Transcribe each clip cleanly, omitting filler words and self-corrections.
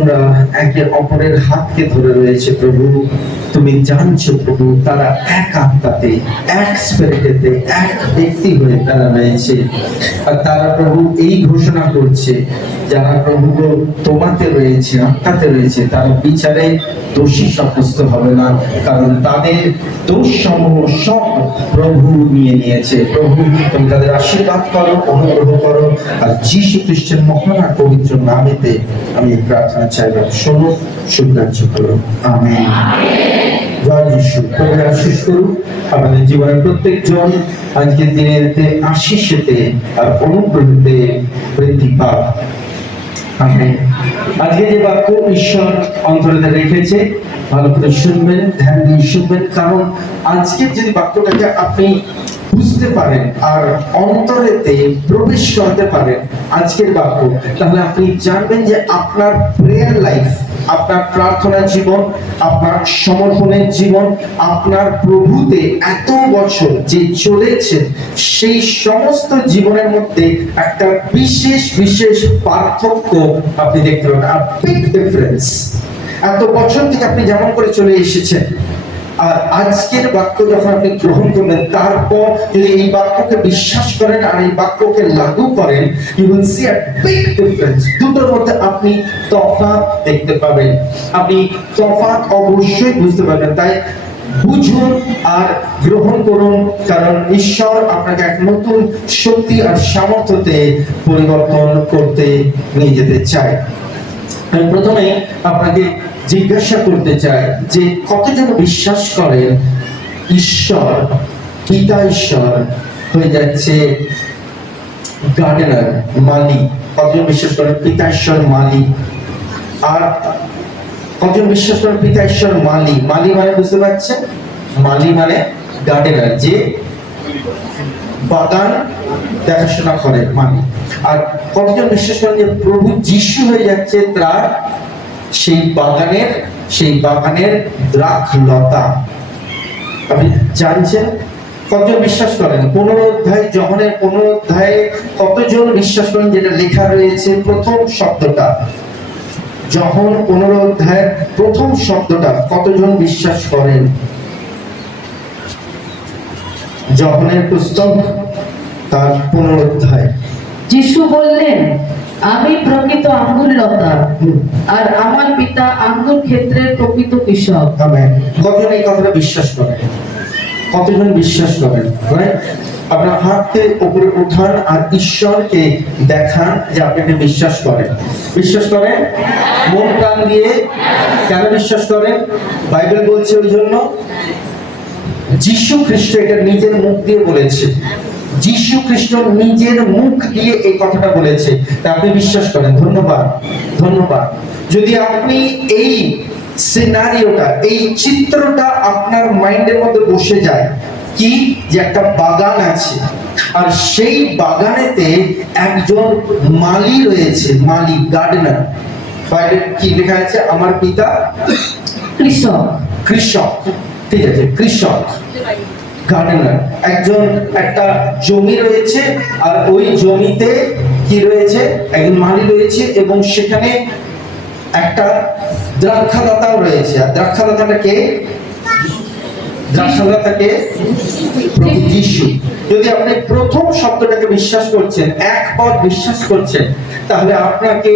তরুণরা একে অপরের হাতকে ধরে রয়েছে প্রভু। তুমি জানছো প্রভু, তারা এক আত্মাতে, এক স্পিরিটেতে, এক ব্যক্তি হয়ে তারা রয়েছে। আর তারা প্রভু এই ঘোষণা করছে, যারা প্রভু তোমাতে রয়েছে, আত্মাতে রয়েছে, তারা বিচারে দোষী সাব্যস্ত হবে না, কারণ তাদের দোষ সমূহ সব প্রভু নিয়ে নিয়েছে। প্রভু তুমি তাদের আশীর্বাদ করো, অনুগ্রহ করো, আর যীশু খ্রিস্টের মহান আর পবিত্র নামেতে আমি প্রার্থনা চাইলাম, শোনো, সুগ্রাহ্য করো। আমেন। জয় যিশু। প্রভু আশীষ করুন আমাদের জীবনের প্রত্যেকজন আজকের দিনেতে আশীষেতে আর অনুগ্রহতে বৃদ্ধি পাক। আমেন। আজকে যে বাক্য ঈশ্বর অন্তরে রেখেছে, ভালো করে শুনবেন, ধ্যান দিয়ে শুনবেন, কারণ আজকের যদি বাক্যটাকে আপনি বুঝতে পারেন আর অন্তরেতে প্রবেশ করতে পারেন আজকের বাক্য, তাহলে আপনি জানবেন যে আপনার প্রেয়ার লাইফ, আপনার প্রার্থনা জীবন, আপনার সমর্পণের জীবন, আপনার প্রভুতে এত বছর যে চলেছে, সেই সমস্ত জীবনের মধ্যে একটা বিশেষ বিশেষ পার্থক্য আপনি দেখতে পাবেন। আর বিগ ডিফারেন্স, এত বছর থেকে আপনি যেমন করে চলে এসেছেন, আর আজকের বাক্য যখন আপনি গ্রহণ করবেন, তারপর যদি এই বাক্যকে বিশ্বাস করেন আর এই বাক্যকে লাগু করেন, you will see a big difference। দুটোর মধ্যে আপনি তফাৎ দেখতে পাবেন, আপনি তফাৎ অবশ্যই বুঝতে পারবেন। তাই বুঝুন আর গ্রহণ করুন, কারণ ঈশ্বর আপনাকে এক নতুন শক্তি আর সামর্থ্যতে পরিবর্তন করতে নিয়ে যেতে চায়। আমি প্রথমে আপনাকে জিজ্ঞাসা করতে চাই যে কতজন বিশ্বাস করেন ঈশ্বর পিতা ঈশ্বর হয়ে যাচ্ছে গার্ডেনার, মালি? কতজন বিশ্বাস করেন পিতা ঈশ্বর মালি? আর কতজন বিশ্বাস করেন পিতা ঈশ্বর মালি? মালি মানে বুঝতে পারছেন, মালি মানে গার্ডেনার, যে বাগান দেখাশোনা করেন, মালি। আর কতজন বিশ্বাস করেন যে প্রভু যিশু হয়ে যাচ্ছে তার সেই বাগানের দ্রাক্ষলতা? আপনি জানছেন কতজন বিশ্বাস করেন? 15 অধ্যায়, যোহনের 15 অধ্যায়ে কতজন বিশ্বাস করেন যেটা লেখা রয়েছে প্রথম শব্দটা, যোহন 15 অধ্যায়ের প্রথম শব্দটা কতজন বিশ্বাস করেন? যোহনের পুস্তক তার 15 অধ্যায়। যিশু বললেন, আমি প্রকৃত আঙ্গুর লতা, আর আমার পিতা আঙ্গুর ক্ষেত্রের প্রকৃত কৃষক। আমেন। কতজন এই কথাটা বিশ্বাস করেন? কতজন বিশ্বাস করেন? আপনার হাতকে উপরে উঠান আর ঈশ্বরকে দেখান যে আপনি এটা বিশ্বাস করেন। বিশ্বাস করেন মন প্রাণ দিয়ে। কেন বিশ্বাস করেন? বাইবেল বলছে ওই জন্য, যীশু খ্রিস্ট এটা নিজের মুখ দিয়ে বলেছে, যীশু খ্রিস্ট নিজের মুখ দিয়ে এই কথাটা বলেছে, তা আপনি বিশ্বাস করেন। ধন্যবাদ, ধন্যবাদ। যদি আপনি এই সিনারিওটা, এই চিত্রটা আপনার মাইন্ডের মধ্যে বসে যায়, কি যে একটা বাগান আছে, আর সেই বাগানেতে একজন মালি রয়েছে, মালি, গার্ডেনার। বাইবেল কি লেখা আছে? আমার পিতা কৃষক। কৃষক, ঠিক আছে, কৃষক, গার্ডেনার। একজন, একটা জমি রয়েছে, আর ওই জমিতে কি রয়েছে? একজন মালি রয়েছে, এবং সেখানে একটা দ্রাক্ষালতাও রয়েছে। আর দ্রাক্ষালতাটা কে? দ্রাক্ষালতাকে প্রভু যিশু। যদি আপনি প্রথম শব্দটাকে বিশ্বাস করছেন, এক পদ বিশ্বাস করছেন, তাহলে আপনাকে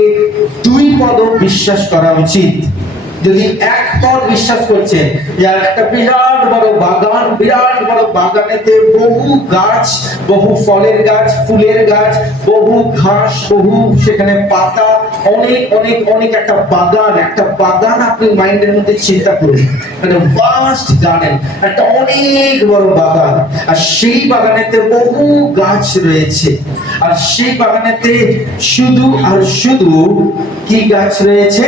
2 পদও বিশ্বাস করা উচিত। যদি এক পদ বিশ্বাস করছেন যে একটা বিরাট বড় বাগান, বিরাট বড় বাগানেতে বহু গাছ, বহু ফলের গাছ, ফুলের গাছ, বহু ঘাস, বহু সেখানে পাতা, অনেক অনেক অনেক একটা বাগান আপনি মাইন্ডের মধ্যে চিন্তা করুন, মানে ভাস্ট গার্ডেন, একটা অনেক বড় বাগান, আর সেই বাগানেতে বহু গাছ রয়েছে, আর সেই বাগানেতে শুধু আর শুধু কি গাছ রয়েছে?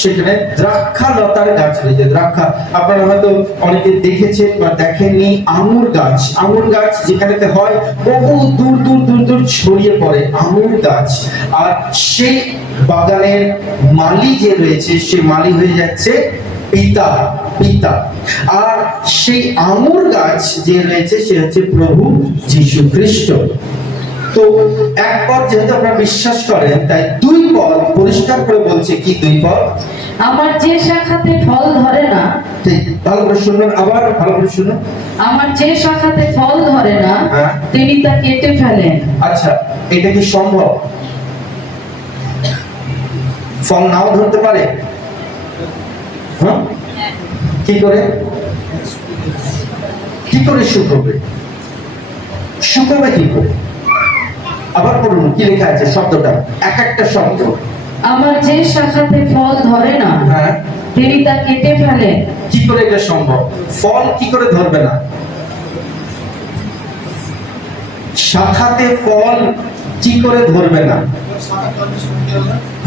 সেখানে দ্রাক্ষালতার গাছ রয়েছে। দ্রাক্ষা আপনারা হয়তো অনেকে দেখেছেন বা দেখেননি। আঙুর গাছ যেখানেতে হয়, বহু দূর দূর দূর দূর ছড়িয়ে পড়ে আঙুর গাছ। আর সেই বাগানের মালি যে রয়েছে, সে মালি হয়ে যাচ্ছে পিতা। আর সেই আঙুর গাছ যে রয়েছে, সে হচ্ছে প্রভু যীশু খ্রিস্ট। তো এক পদ যেহেতু আপনারা বিশ্বাস করেন, তাই দুই পদ পরিষ্কার করে বলছে। কি দুই পদ? আমার যে শাখাতে ফল ধরে না, ঠিক, ভালো করে শুনুন, আবার ভালো করে শুনুন। আমার যে শাখাতে ফল ধরে না, হ্যাঁ। তিনি তা কেটে ফেলেন। আচ্ছা, এটা কি সম্ভব? ফল নাও ধরতে পারে? হ্যাঁ, কি করে? কি করে শুকোবে? শুকোবে কি করে? আবার বলুন, কি লেখা আছে শব্দটা, এক একটা শব্দ। আমার যে শাখাতে ফল ধরে না, হ্যাঁ, তিনি তা কেটে ফেলেন। কি করে এটা সম্ভব? ফল কি করে ধরবে না? শাখাতে ফল কি করে ধরবে না?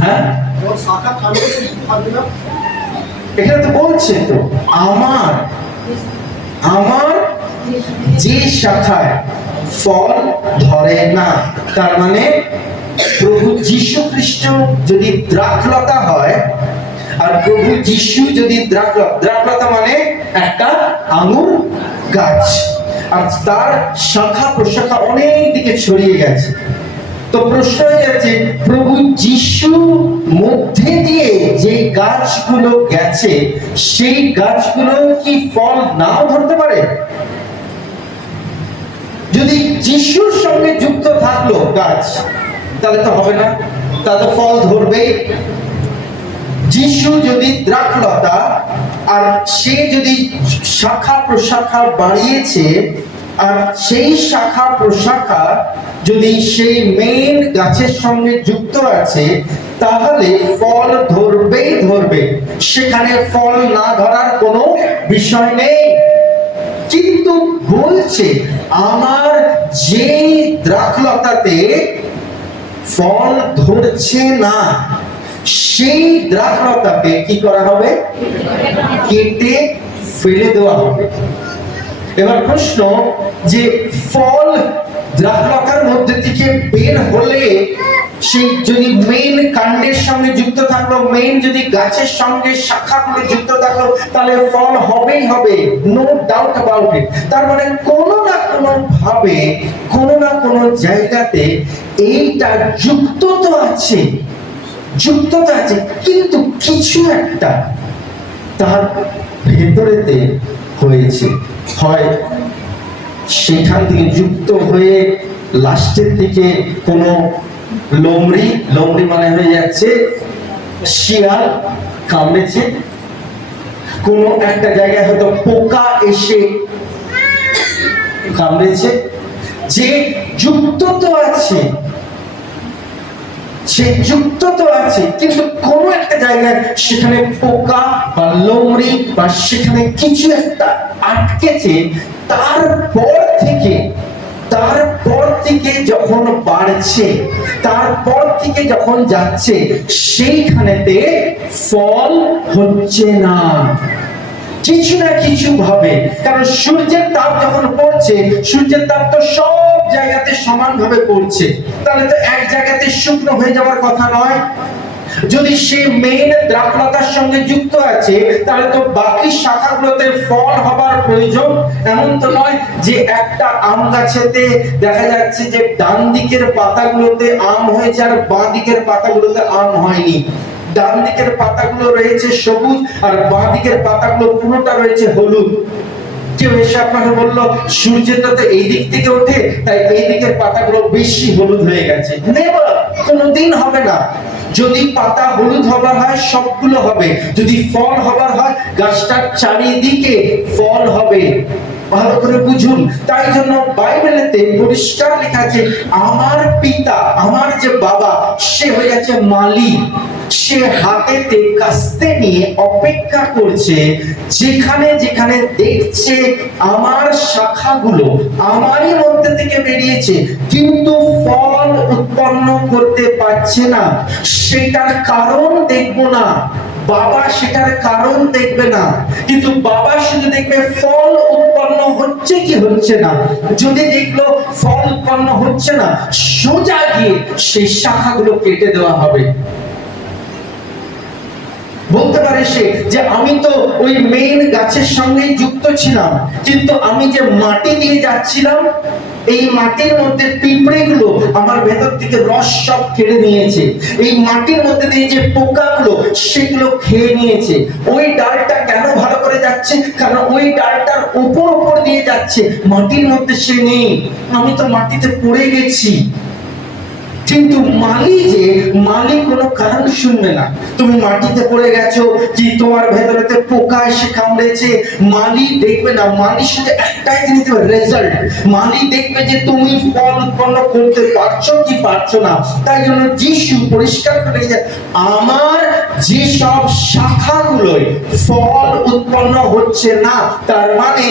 হ্যাঁ, এখানে তো বলছে তো, আমার আমার যে শাখায় ফল ধরে না, তার মানে প্রভু যীশু খ্রিস্ট যদি দ্রাক্ষলতা হয়, আর প্রভু যীশু যদি দ্রাক্ষলতা মানে একটা আঙুর গাছ, আর তার শাখা প্রশাখা অনেক দিকে ছড়িয়ে গেছে। তো প্রশ্ন হয়ে যাচ্ছে, প্রভু যীশু মধ্যে দিয়ে যে গাছগুলো গেছে, সেই গাছগুলো কি ফল নাও ধরতে পারে? যদি যিশুর সঙ্গে যুক্ত থাকলো গাছ, তাহলে তো হবে না, তাহলে ফল ধরবে। যিশু যদি দ্রাক্ষলতা, আর সে যদি শাখা প্রশাখা বাড়িয়েছে, আর সেই শাখা প্রশাখা যদি সেই মেইন গাছের সঙ্গে যুক্ত আছে, তাহলে ফল ধরবেই ধরবে, সেখানে ফল না ধরার কোনো বিষয় নেই। কিন্তু বলছে, আমার যে দ্রাক্ষলতাতে ফল ধরছে না, সেই দ্রাক্ষলতাকে কি করা হবে? কেটে ফেলে দেওয়া হবে। এবার প্রশ্ন, যে ফল দ্রাক্ষলতার মধ্যে থেকে বের হলে, সেই যদি মেইন কাণ্ডের সঙ্গে যুক্ত থাকলো, মেইন যদি গাছের সঙ্গে শাখাগুলো যুক্ত থাকলো, তাহলে ফল হবেই হবে, নো ডাউট অ্যাবাউট ইট। তার মানে কোনো না কোনো ভাবে, কোনো না কোনো জায়গাতে এইটা যুক্ত তো আছে, যুক্ত তো আছে, কিন্তু কিছু একটা তার ভেতরেতে হয়েছে। হয় সেখান থেকে যুক্ত হয়ে লাস্টের দিকে কোনো লোমড়ি মানে হয়ে যাচ্ছে শিয়াল কামড়েছে, কোনো একটা জায়গায় হয়তো পোকা এসে কামড়েছে। যে যুক্ত তো আছে, সে যুক্ত তো আছে, কিন্তু কোনো একটা জায়গায় সেখানে পোকা বা লোমড়ি বা সেখানে কিছু একটা আটকেছে। তারপর থেকে যখন বাড়ছে, তারপর থেকে যখন যাচ্ছে, সেইখানেতে ফল হচ্ছে না, কিছু না কিছু ভাবে। কারণ সূর্যের তাপ যখন পড়ছে, সূর্যের তাপ তো সব জায়গাতে সমানভাবে পড়ছে, তাহলে তো এক জায়গাতে শুকনো হয়ে যাওয়ার কথা নয়। যদি সে মেইন দ্রাক্ষলতার সঙ্গে যুক্ত আছে, তাহলে তো বাকি শাখাগুলোতে ফল হবার প্রয়োজন। এমন তো নয় যে একটা আম গাছেতে দেখা যাচ্ছে যে ডান দিকের পাতাগুলোতে আম হয়েছে আর বাঁ দিকের পাতাগুলোতে আম হয়নি। ডান দিকের পাতাগুলো রয়েছে সবুজ, আর বাঁ দিকের পাতাগুলো পুরোটা রয়েছে হলুদ। কেউ এসে আপনাকে বললো, সূর্যটা তো এই দিক থেকে ওঠে, তাই এই দিকের পাতাগুলো বেশি হলুদ হয়ে গেছে। নেভার, কোনোদিন হবে না। যদি পাতা হলুদ হবার হয়, সবগুলো হবে। যদি ফল হবার হয়, গাছটার চারিদিকে ফল হবে। ভালো করে বুঝুন। তাই জন্য বাইবেলেতে পরিষ্কার লেখা আছে, আমার পিতা, আমার যে বাবা, সে হয়ে গেছে মালি। সে হাতেতে কাস্তে নিয়ে অপেক্ষা করছে, যেখানে যেখানে দেখছে আমার শাখাগুলো আমারই মধ্যে থেকে বেরিয়েছে, কিন্তু ফল উৎপন্ন করতে পারছে না, সেটার কারণ দেখবো না, বাবা সেটার কারণ দেখবে না, কিন্তু বাবা শুধু দেখবে ফল উৎপন্ন হচ্ছে কি হচ্ছে না। যদি দেখলো ফল উৎপন্ন হচ্ছে না, সোজা গিয়ে সেই শাখাগুলো কেটে দেওয়া হবে। বলতে পারে সে যে, আমি তো ওই মেইন গাছের সঙ্গে যুক্ত ছিলাম, কিন্তু আমি যে মাটি দিয়ে যাচ্ছিলাম, এই মাটির মধ্যে পিঁপড়েগুলো আমার ভেতর থেকে রস সব কেড়ে নিয়েছে, এই মাটির মধ্যে দিয়ে যে পোকাগুলো সেগুলো খেয়ে নিয়েছে। ওই ডালটা কেন ভালো করে যাচ্ছে? কারণ ওই ডালটার উপর দিয়ে যাচ্ছে, মাটির মধ্যে সে নেই, আমি তো মাটিতে পড়ে গেছি। কিন্তু মালি কোনো কারণ শুনবে না। তুমি মাটিতে পড়ে গেছো, যে তোমার ভেতরেতে পোকা এসে কামড়েছে, মালি দেখবে না। মালি শুধু একটাই জিনিস দেবে, রেজাল্ট। মালি দেখবে যে তুমি ফল উৎপন্ন করতে পারছো কি পারছো না। তাই জন্য যিশু পরিষ্কার করে যে আমার যে সব শাখাগুলোয় ফল উৎপন্ন হচ্ছে না, তার মানে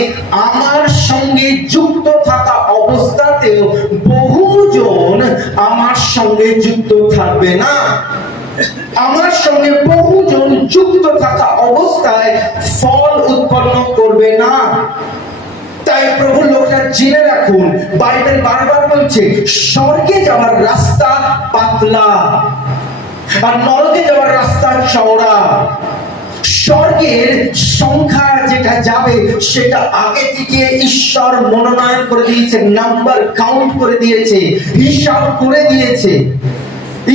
আমার সঙ্গে যুক্ত থাকা অবস্থাতেও বহুজন আমার সঙ্গে যুক্ত থাকবে না। আমার সঙ্গে বহুজন যুক্ত থাকা অবস্থায় ফল উৎপন্ন করবে না। তাই প্রভু লোকরা জেনে রাখুন, বাইবেল বারবার বলছে স্বর্গে যাওয়ার রাস্তা পাতলা আর নরকে যাওয়ার রাস্তা চওড়া। স্বর্গের সংখ্যা যেটা যাবে সেটা আগে থেকে ঈশ্বর মনোনয়ন করে দিয়েছে, নাম্বার কাউন্ট করে দিয়েছে, হিসাব করে দিয়েছে।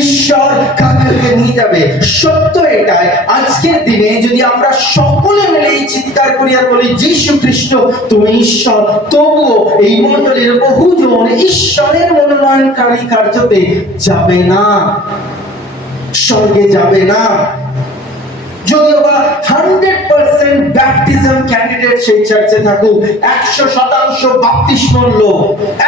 ঈশ্বর কাকে নিয়ে যাবে। সত্য এটাই, আজকের দিনে যদি আমরা সকলে মিলে চিৎকার করি আর বলি যীশু খ্রিস্ট তুমি ঈশ্বর, তবুও এই মণ্ডলীর বহুজন ঈশ্বরের মনোনয়নকারী কার্যতে যাবে না, স্বর্গে যাবে না। যদিও বা 100% ব্যাপটিজম ক্যান্ডিডেট সেই চার্চে থাকুক, 100% বাপ্তিস্মর লোক,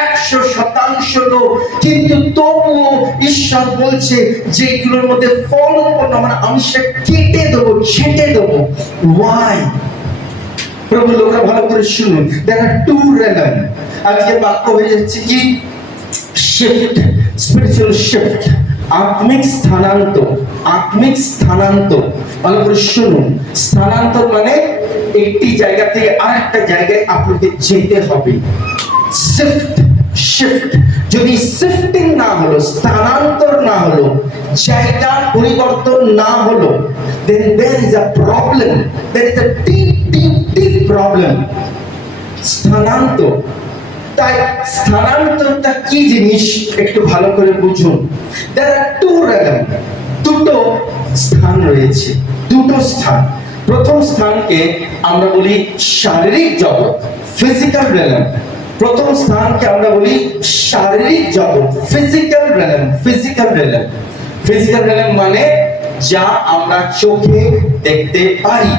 100% লোক, কিন্তু তবুও ঈশ্বর বলছে যে এগুলোর মধ্যে ফল উৎপন্ন মানে আমি সেটা কেটে দেবো, ছেটে দেবো। ওয়াই? প্রভু লোকরা ভালো করে শুনুন, there are two realm। আজকে বাক্য হয়ে যাচ্ছে কি শিফট, স্পিরিচুয়াল শিফট, আত্মিক স্থানান্তর। আত্মিক স্থানান্তর ভালো করে শুনুন। স্থানান্তর মানে একটি জায়গা থেকে আরেকটা জায়গায় আপনাকে যেতে হবে। Shift, shift. যদি শিফটিং না হলো, স্থানান্তর না হলো, জায়গা পরিবর্তন না হলো, then there is a problem, there is a deep problem। স্থানান্তর। তাই স্থানান্তরটা কি জিনিস একটু ভালো করে বুঝুন। there are two realm, দুটো স্থান রয়েছে, দুটো স্থান। প্রথম স্থানকে আমরা বলি শারীরিক জগৎ, ফিজিক্যাল রিয়েলম। প্রথম স্থানকে আমরা বলি শারীরিক জগৎ, physical realm. Physical realm, physical realm মানে যা আমরা চোখে দেখতে পারি,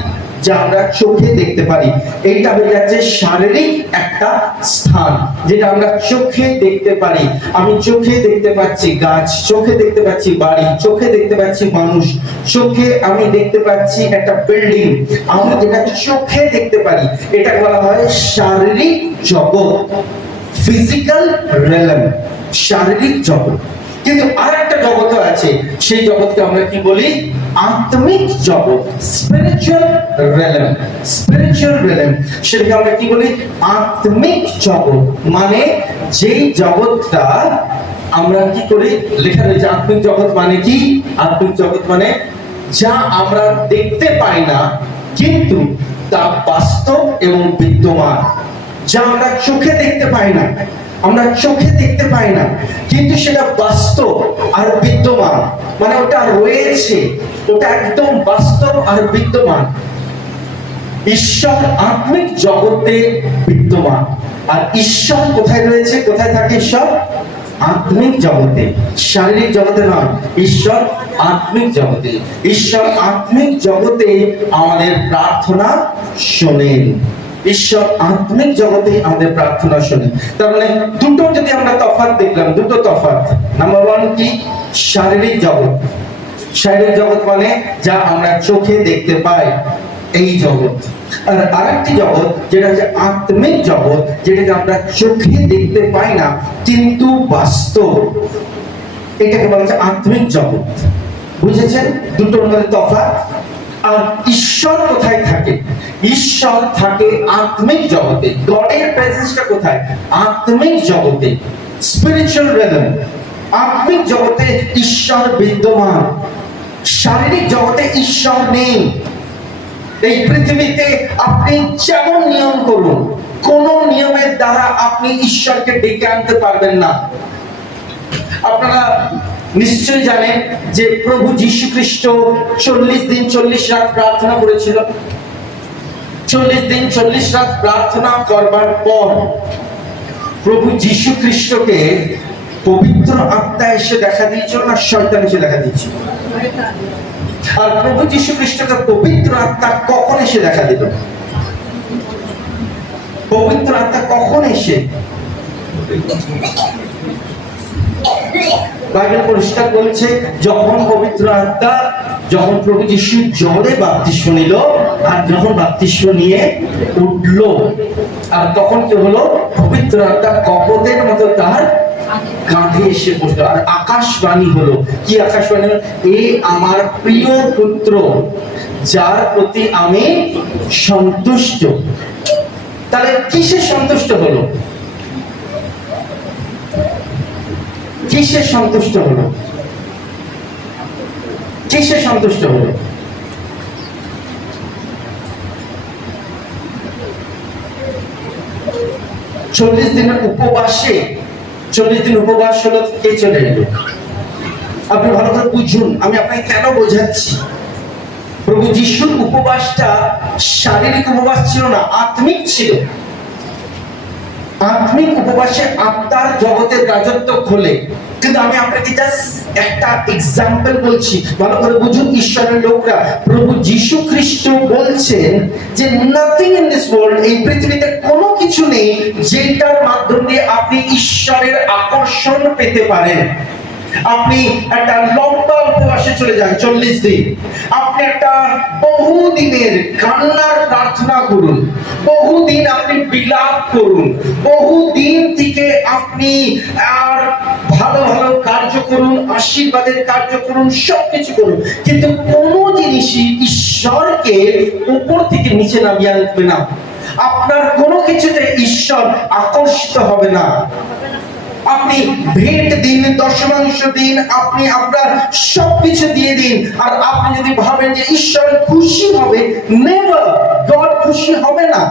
যা আমরা চোখে দেখতে পারি। এইটা হয়ে যাচ্ছে শারীরিক একটা স্থান, যেটা আমরা চোখে দেখতে পারি। আমি চোখে দেখতে পাচ্ছি গাছ, চোখে দেখতে পাচ্ছি বাড়ি, চোখে দেখতে পাচ্ছি মানুষ, চোখে আমি দেখতে পাচ্ছি একটা বিল্ডিং। আমি যেটা চোখে দেখতে পারি এটা বলা হয় শারীরিক জগৎ, ফিজিক্যাল রিয়েলম, শারীরিক জগৎ। কিন্তু আরেকটা জগৎ আছে, সেই জগৎকে আমরা কি বলি? আত্মিক জগৎ, স্পিরিচুয়াল রিয়েলম। স্পিরিচুয়াল রিয়েলম সেটাকে আমরা কি বলি? আত্মিক জগৎ। মানে যেই জগৎটা আমরা কি করি, লেখা রয়েছে আত্মিক জগৎ মানে কি? আত্মিক জগৎ মানে যা আমরা দেখতে পাই না কিন্তু তা বাস্তব এবং বিদ্যমান। যা আমরা চোখে দেখতে পাই না, আমরা চোখে দেখতে পাই না কিন্তু সেটা বাস্তব আর বিদ্যমান, মানে ওটা রয়েছে, ওটা একদম বাস্তব আর বিদ্যমান। ঈশ্বর আত্মিক জগতে বিদ্যমান। আর ঈশ্বর কোথায় রয়েছে, কোথায় থাকে ঈশ্বর? আত্মিক জগতে, শারীরিক জগতে নয়। ঈশ্বর আত্মিক জগতে। ঈশ্বর আত্মিক জগতে আমাদের প্রার্থনা শোনেন। ঈশ্বর আত্মিক জগতে আমাদের প্রার্থনা শোনেন। তার মানে দুটো যদি আমরা তফাৎ দেখলাম, দুটো তফাৎ। নাম্বার ওয়ান কি? শারীরিক জগৎ। শারীরিক জগৎ মানে যা আমরা চোখে দেখতে পাই, এই জগৎ। আর আরেকটি জগৎ যেটা হচ্ছে আত্মিক জগৎ, যেটাকে আমরা চোখে দেখতে পাই না কিন্তু বাস্তব, এটাকে বলা হচ্ছে আত্মিক জগৎ। বুঝেছেন দুটোর মধ্যে তফাৎ? আর ঈশ্বর কোথায় থাকে? ঈশ্বর থাকে আত্মিক জগতে। গডের প্রেজেন্সটা কোথায়? আত্মিক জগতে, স্পিরিচুয়াল রিয়েলম। আত্মিক জগতে ঈশ্বর বিদ্যমান, শারীরিক জগতে ঈশ্বর নেই। এই পৃথিবীতে আপনি যেমন নিয়ম করুন, কোন নিয়মের দ্বারা আপনি ঈশ্বরকে ডেকে আনতে পারবেন না। আপনারা নিশ্চয়ই জানেন যে প্রভু যীশু খ্রিস্ট 40 দিন 40 রাত প্রার্থনা করেছিল। 40 দিন 40 রাত প্রার্থনা করবার পর প্রভু যীশু খ্রিস্টকে পবিত্র আত্মা এসে দেখা দিয়েছিল না শয়তান এসে দেখা দিয়েছিল? আর প্রভু যীশু খ্রিস্টকে পবিত্র আত্মা কখন এসে দেখা দিল? পবিত্র আত্মা কখন এসে? বাইবেল পরিষ্কার বলছে যখন পবিত্র আত্মা, যখন প্রভু যীশু জলে বাপ্তিস্ম নিল আর যখন বাপ্তিস্ম নিয়ে উঠলো, আর তখন কি হলো? পবিত্র আত্মা কপতের মতো তার কাঁধে এসে বসলো আর আকাশবাণী হলো। কি আকাশবাণী হলো? এ আমার প্রিয় পুত্র, যার প্রতি আমি সন্তুষ্ট। তাহলে কিসে সন্তুষ্ট হলো? কিসে সন্তুষ্ট হলো? কিসে সন্তুষ্ট হলো? চল্লিশ দিনের উপবাসে, 40 দিন উপবাস হলো, কে চলে এলো? আপনি ভালো করে বুঝুন, আমি আপনাকে কেন বোঝাচ্ছি। প্রভু যিশুর উপবাসটা শারীরিক উপবাস ছিল না, আত্মিক ছিল। আত্মিক উপবাসে আত্মার জগতের রাজত্ব খোলে। কিন্তু আমি আপনাকে জাস্ট একটা এক্সাম্পল বলছি, ভালো করে বুঝুন ঈশ্বরের লোকরা। প্রভু যীশু খ্রিস্ট বলছেন যে নাথিং ইন দিস ওয়ার্ল্ড, এই পৃথিবীতে কোনো কিছু নেই যেটার মাধ্যম দিয়ে আপনি ঈশ্বরের আকর্ষণ পেতে পারেন। আপনি একটা লম্বা উপবাসে চলে যান 40 দিন, আপনি একটা বহুদিনের কান্নার প্রার্থনা করুন, বহুদিন আপনি বিলাপ করুন, বহুদিন থেকে আপনি আর ভালো ভালো কার্য করুন, আশীর্বাদের কার্য করুন, সবকিছু করুন, কিন্তু কোনো জিনিসই ঈশ্বরকে উপর থেকে নিচে নামিয়ে আনবে না। আপনার কোনো কিছুতে ঈশ্বর আকর্ষিত হবে না। আপনি ভেট দিন, দশমাংশ দিন, আপনি আপনার সবকিছু দিয়ে দিন, আর আপনি যদি ভাবেন যে ঈশ্বর খুশি হবে, নেভার, গড খুশি হবে না।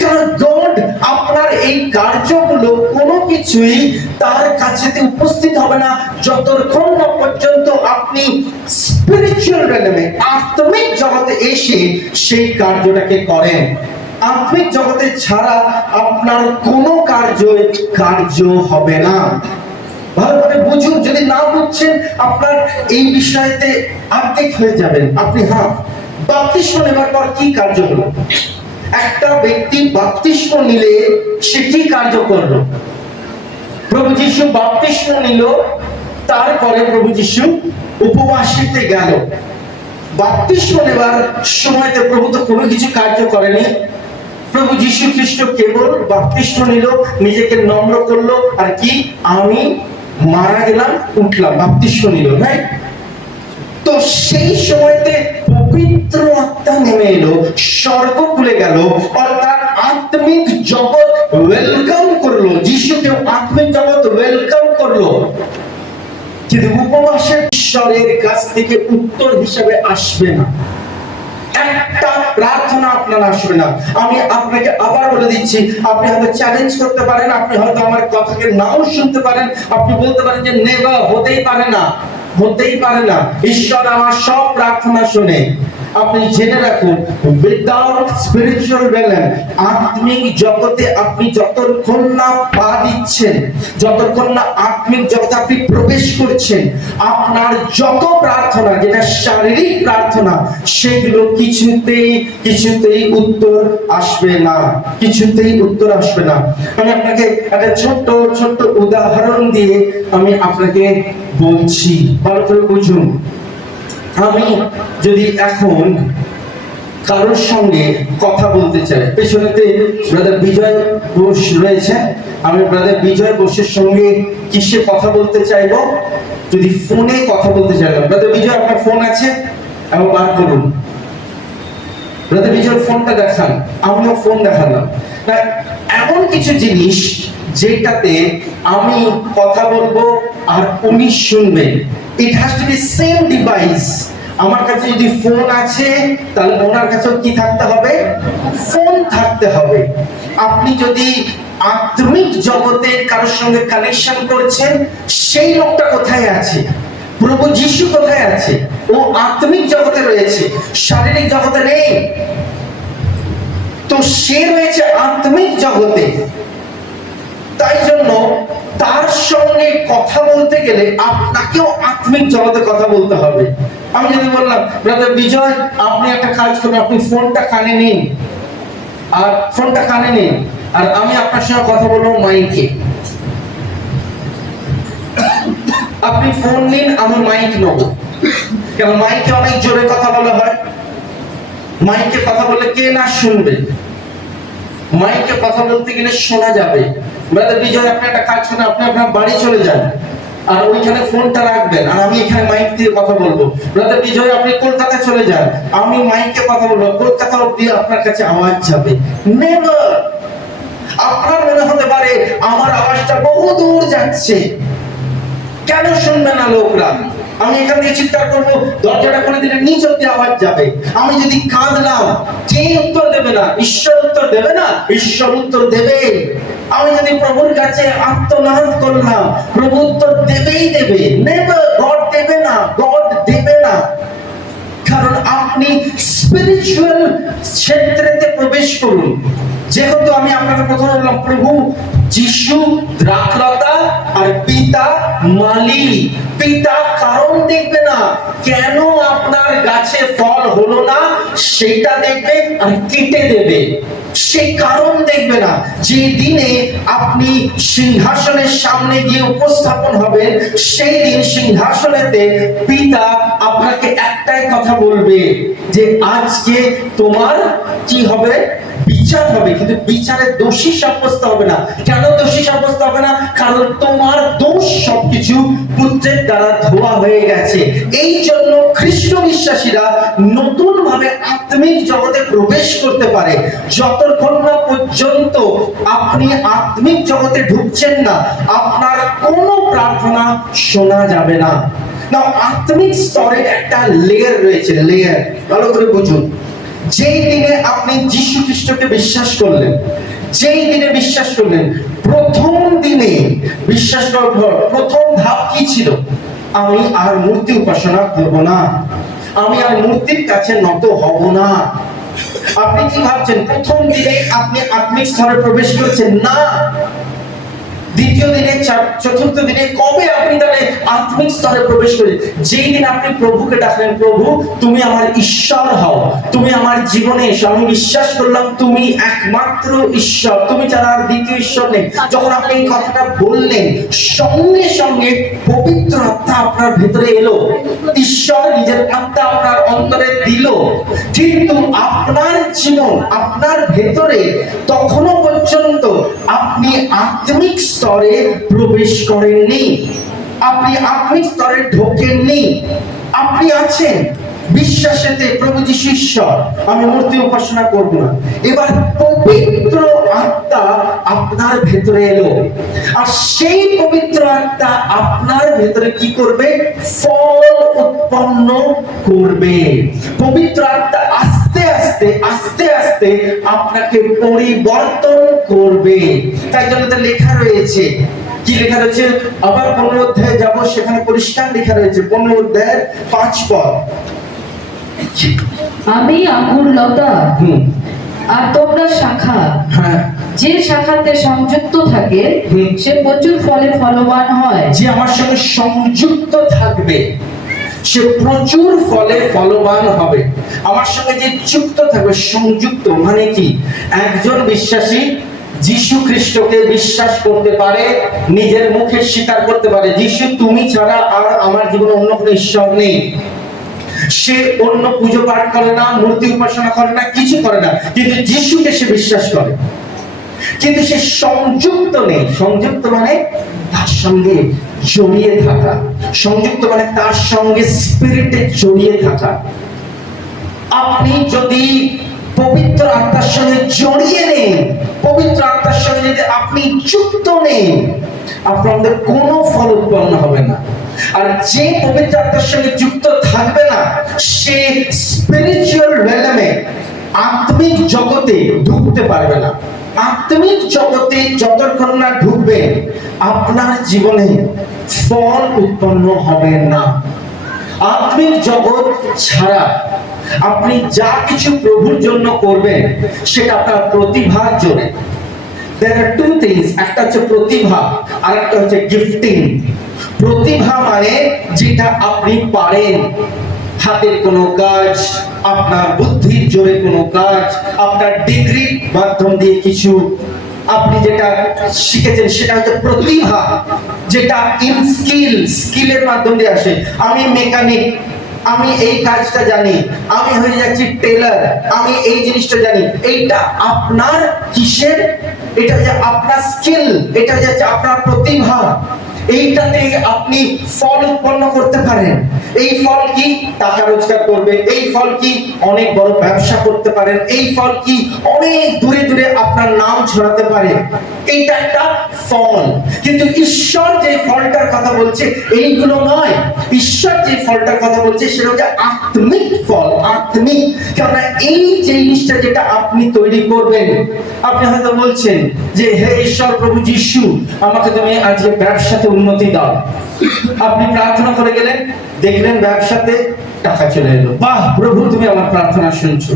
কারণ গড আপনার এই কার্যগুলো কোনো কিছুই তার কাছে উপস্থিত হবে না যতক্ষণ না পর্যন্ত আপনি স্পিরিচুয়াল রিলেমে, আত্মিক জগতে এসে সেই কার্যটাকে করেন। আত্মিক জগতে ছাড়া আপনার কোনো কার্য হবে না। ভালো করে বুঝুন, যদি না বুঝছেন আপনার এই বিষয়তে আত্মিক হয়ে যাবেন আপনি। বাপ্তিস্ম নেবার পর কি কার্য হলো? একটা ব্যক্তি বাপ্তিস্ম নিলে সে কি কার্য করলো? প্রভু যীশু বাপ্তিস্ম নিল, তারপরে প্রভু যীশু উপবাসীতে গেল। বাপ্তিস্ম নেবার সময়তে প্রভু তো কোনো কিছু কার্য করেনি। প্রভু যীশু খ্রিস্ট কেবল বাপ্তিস্ম নিল, নিজেকে নম্র করলো, আর কি, আমি মারা গেলাম, উঠলাম, বাপ্তিস্ম নিল, রাইট? তো সেই সময়তে পবিত্র আত্মা নেমে এলো, স্বর্গ খুলে গেল, অর্থাৎ আত্মিক জগৎ ওয়েলকাম করলো যিশুকে, আত্মিক জগৎ ওয়েলকাম করলো। কিন্তু উপবাসের ঈশ্বরের কাছ থেকে উত্তর হিসাবে আসবে না, একটা প্রার্থনা আপনার আসবে না। আমি আপনাকে আবার বলে দিচ্ছি, আপনি হয়তো চ্যালেঞ্জ করতে পারেন, আপনি হয়তো আমার কথাকে নাও শুনতে পারেন, আপনি বলতে পারেন যে নেভার, হতেই পারে না, হতেই পারে না, ঈশ্বর আমার সব প্রার্থনা শুনে। আপনি জেনে রাখুন, উইদাউট স্পিরিচুয়াল রিলেম, আত্মিক জগতে আপনি যতক্ষণ না পা দিচ্ছেন, যতক্ষণ না আত্মিক জগতে আপনি প্রবেশ করছেন, আপনার যত প্রার্থনা, যেটা শারীরিক প্রার্থনা, সেগুলো কিছুতেই উত্তর আসবে না, কিছুতেই উত্তর আসবে না। আমি আপনাকে একটা ছোট্ট উদাহরণ দিয়ে আমি আপনাকে বলছি, ভালো করে বুঝুন। আমি যদি এখন কারোর সঙ্গে কথা বলতে চাই, পেছনেতে ব্রাদার বিজয় বোস রয়েছে, আমি ব্রাদার বিজয় বোসের সঙ্গে কিসে কথা বলতে চাইবো? যদি ফোনে কথা বলতে চাইলাম, ব্রাদার বিজয় আপনার ফোন আছে? এবং বার করুন, ব্রাদার বিজয় ফোনটা দেখান, আমিও ফোন দেখালাম না। এমন কিছু জিনিস যেটাতে আমি কথা বলবো আর উনি শুনবেন, it has to be same device. আমার কাছে যদি ফোন আছে তাহলে ওনার কাছেও কি থাকতে হবে? ফোন থাকতে হবে। আপনি যদি আত্মিক জগতের কারোর সঙ্গে কানেকশন করছেন, সেই লোকটা কোথায় আছে? প্রভু যিশু কোথায় আছে? ও আত্মিক জগতে রয়েছে, শারীরিক জগতে নেই। তো সে রয়েছে আত্মিক জগতে। তাই জন্য তার সঙ্গে কথা বলতে গেলে আপনাকেও আত্মিক জগতে কথা বলতে হবে। আমি যদি বললাম, ব্রাদার বিজয়, আপনি একটা কাজ করুন, আপনি ফোনটা কানে নিন, আর ফোনটা কানে নিন, আর আমি আপনার সঙ্গে কথা বলবো মাইকে। আপনি ফোন নিন, আমি মাইক নেব। কেন? মাইকে অনেক জোরে কথা বলা হয়। মাইকে কথা বলে কে না শুনবে? মাইকে কথা বলতে গেলে শোনা যাবে। ব্রাদার বিজয়, আপনি একটা কাজ করুন, আপনি আপনার বাড়ি চলে যান, আর ওইখানে ফোনটা রাখবেন, আর আমি এখানে মাইক দিয়ে কথা বলবো। ব্রাদার বিজয়, আপনি কলকাতা চলে যান, আমি মাইকে কথা বলবো, কলকাতা অব্দি আপনার কাছে আওয়াজ যাবে। নেভার। আপনার মনে হতে পারে আমার আওয়াজটা বহু দূর যাচ্ছে, কেন শুনবে না লোকরা? আমি এখান থেকে চিৎকার করবো, দরজাটা খুলে দিলে নিচ অব্দি আওয়াজ যাবে। আমি যদি কাঁদলাম, কে উত্তর দেবে না? ঈশ্বর উত্তর দেবে না? ঈশ্বর উত্তর দেবে। আমি যদি প্রভুর কাছে আত্মনাদ করলাম, প্রভু উত্তর দেবেই দেবে। নেভার গড দেবে না, গড দেবে না। কারণ আপনি স্পিরিচুয়াল ক্ষেত্রেতে প্রবেশ করুন। যেহেতু আমি আপনাকে প্রথমে বললাম, প্রভু যিশু দ্রাক্ষলতা আর পিতা মালি। পিতা কারণ দেখবে না, কেন আপনার গাছে ফল হলো না সেটা দেখবে আর কেটে দেবে। সেই কারণ দেখবে না। যে দিনে আপনি সিংহাসনের সামনে গিয়ে উপস্থাপন হবেন, সেই দিন সিংহাসনেতে পিতা আপনাকে একটাই কথা বলবে, যে আজকে তোমার কি হবে? বিচার হবে। কিন্তু বিচারে দোষী সাব্যস্ত হবে না। কেন দোষী সাব্যস্ত হবে না? কারণ তোমার দোষ সবকিছু পুত্রের দ্বারা ধোয়া হয়ে গেছে। এই জন্য খ্রিস্ট বিশ্বাসীরা নতুন ভাবে আত্মিক জগতে প্রবেশ করতে পারে। যতক্ষণ না পর্যন্ত আপনি আত্মিক জগতে ঢুকছেন না, আপনার কোনো প্রার্থনা শোনা যাবে না। না, আত্মিক স্তরে একটা লেয়ার রয়েছে, লেয়ার। ভালো করে বুঝুন। যেই দিনে আপনি যীশু খ্রিস্টকে বিশ্বাস করলেন, যেই দিনে বিশ্বাস করলেন, প্রথম দিনে বিশ্বাস করার পর প্রথম ধাপ কি ছিল? আমি আর মূর্তি উপাসনা করব না, আমি আর মূর্তির কাছে নত হব না। আপনি কি ভাবছেন প্রথম দিনে আপনি আত্মিক স্তরে প্রবেশ করছেন? না। দ্বিতীয় দিনে, চতুর্থ দিনে কবে আপনি তাহলে আত্মিক স্তরে প্রবেশ করেন? যেই দিন আপনি প্রভুকে ডাকলেন, প্রভু তুমি আমার ঈশ্বর হও, তুমি আমার জীবনে এসো, আমি বিশ্বাস করলাম তুমি একমাত্র ঈশ্বর, তুমি ছাড়া আর দ্বিতীয় ঈশ্বর নেই। যখন আপনি এই কথাটা বললেন, সঙ্গে সঙ্গে পবিত্র আত্মা আপনার ভেতরে এলো। ঈশ্বর নিজের আত্মা আপনার অন্তরে দিল। কিন্তু আপনার জীবন, আপনার ভেতরে তখনো পর্যন্ত আপনি আত্মিক স্তরে প্রবেশ করেননি, আপনি আত্মিক স্তরে ঢোকেননি। আপনি আছেন বিশ্বাসেতে প্রভু যিশু ঈশ্বর, আমি মূর্তি উপাসনা করব না। এবার পবিত্র আত্মা আপনার ভেতরে এলো, আর সেই পবিত্র আত্মা আপনার ভেতরে কি করবে? ফল উৎপন্ন করবে। পবিত্র আত্মা আস্তে আস্তে আস্তে আস্তে আপনাকে পরিবর্তন করবে। তাই জন্য তো লেখা রয়েছে, কি লেখা রয়েছে? আবার 15 অধ্যায়ে যাব, সেখানে পরিষ্কার লেখা রয়েছে, 15 অধ্যায়ের 5 পদ। আমি আঙ্গুর লতা আর তোমরা শাখা। হ্যাঁ, যে শাখাতে সংযুক্ত থাকে সে প্রচুর ফলে ফলবান হয়। যে আমার সঙ্গে সংযুক্ত থাকবে সে প্রচুর ফলে ফলবান হবে। আমার সঙ্গে যে যুক্ত থাকবে, সংযুক্ত মানে কি? একজন বিশ্বাসী যিশু খ্রিস্টকে বিশ্বাস করতে পারে, নিজের মুখে স্বীকার করতে পারে, যিশু তুমি ছাড়া আর আমার জীবনে অন্য কোনো ঈশ্বর নেই। সে অন্য পুজো পাঠ করে না, মূর্তি উপাসনা করে না, কিছু করে না, কিন্তু যিশুকে সে বিশ্বাস করে। কিন্তু সে সংযুক্ত নেই। সংযুক্ত মানে তার সঙ্গে জড়িয়ে থাকা, সংযুক্ত মানে তার সঙ্গে স্পিরিটে জড়িয়ে থাকা। আপনি যদি পবিত্র আত্মার সঙ্গে জড়িয়ে নেন, পবিত্র আত্মার সঙ্গে যদি আপনি যুক্ত নেন, আপনাদের কোনো ফল উৎপন্ন হবে না। আর যে পবিত্র আত্মার সঙ্গে যুক্ত থাকবে না, সে স্পিরিচুয়াল রিয়েলমে, আত্মিক জগতে ঢুকতে পারবে না। আত্মিক জগতে যতক্ষণ না ঢুকবে, আপনার জীবনে ফল উৎপন্ন হবে না। আত্মিক জগৎ ছাড়া আপনি যা কিছু প্রভুর জন্য করবেন, সেটা আপনার প্রতিভার জোরে। There are two things, একটা হচ্ছে প্রতিভা আর একটা হচ্ছে গিফটিং। প্রতিভা মানে যেটা আপনি পারেন, হাতের কোনো কাজ, আপনার বুদ্ধির জোরে কোনো কাজ, আপনার ডিগ্রির মাধ্যম দিয়ে কিছু আপনি যেটা শিখেছেন, সেটা হচ্ছে প্রতিভা, যেটা ইন স্কিলের মাধ্যম দিয়ে আসে। আমি মেকানিক, আমি এই কাজটা জানি, আমি হয়ে যাচ্ছি টেলার, আমি এই জিনিসটা জানি। এইটা আপনার কিসের? এটা হচ্ছে আপনার স্কিল, এটা হচ্ছে আপনার প্রতিভা। এইটাতে আপনি ফল উৎপন্ন করতে পারেন। এই ফল কি? টাকা রোজগার করবে। এই ফল কি? অনেক বড় ব্যবসা করতে পারেন। এই ফল কি? অনেক দূরে দূরে আপনার নাম ছড়াতে পারে। এইটা একটা ফল। কিন্তু ঈশ্বর যে ফলটার কথা বলছে এইগুলো নয়। ঈশ্বর যে ফলটার কথা বলছে সেটা হচ্ছে আত্মিক ফল, আত্মিক। কারণ এই জিনিসটা যেটা আপনি তৈরি করবেন, আপনি হয়তো বলছেন যে হে ঈশ্বর প্রভু যিশু, আমাকে তুমি আজকে ব্যবসাতে উন্নতি দাও। আপনি প্রার্থনা করে গেলেন, দেখলেন ব্যবসাতে টাকা চলে এলো। বাহ প্রভু, তুমি আমার প্রার্থনা শুনছো।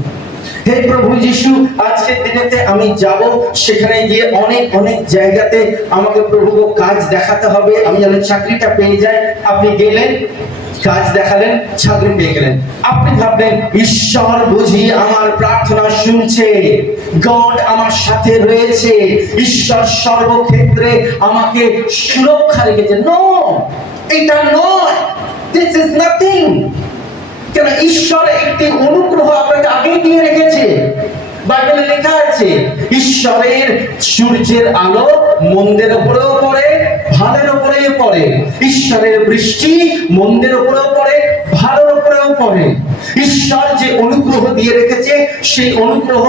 হে প্রভু যিশু, আজকের দিনেতে আমি যাব, সেখানে গিয়ে অনেক অনেক জায়গাতে আমাকে প্রভু কাজ দেখাতে হবে, আমি যেন চাকরিটা পেয়ে যাই। আপনি গেলেন, কাজ দেখালেন, চাকরি পেয়ে গেলেন। আপনি ভাবলেন ঈশ্বর বুঝি আমার প্রার্থনা শুনছে, গড আমার সাথে রয়েছে, ঈশ্বর সর্বক্ষেত্রে আমাকে সুরক্ষা রেখেছে। নো, এটা নয়। This is nothing. কেন? ঈশ্বর একটি অনুগ্রহ আপনাকে আগেই দিয়ে রেখেছে। বাইবেলে লেখা আছে ঈশ্বরের সূর্যের আলো মন্দের উপরেও পড়ে, ভালোর উপরেও পড়ে। ঈশ্বরের বৃষ্টি মন্দের উপরেও পড়ে, ভালোর উপরেও পড়ে। ঈশ্বর যে অনুগ্রহ দিয়ে রেখেছে, সেই অনুগ্রহ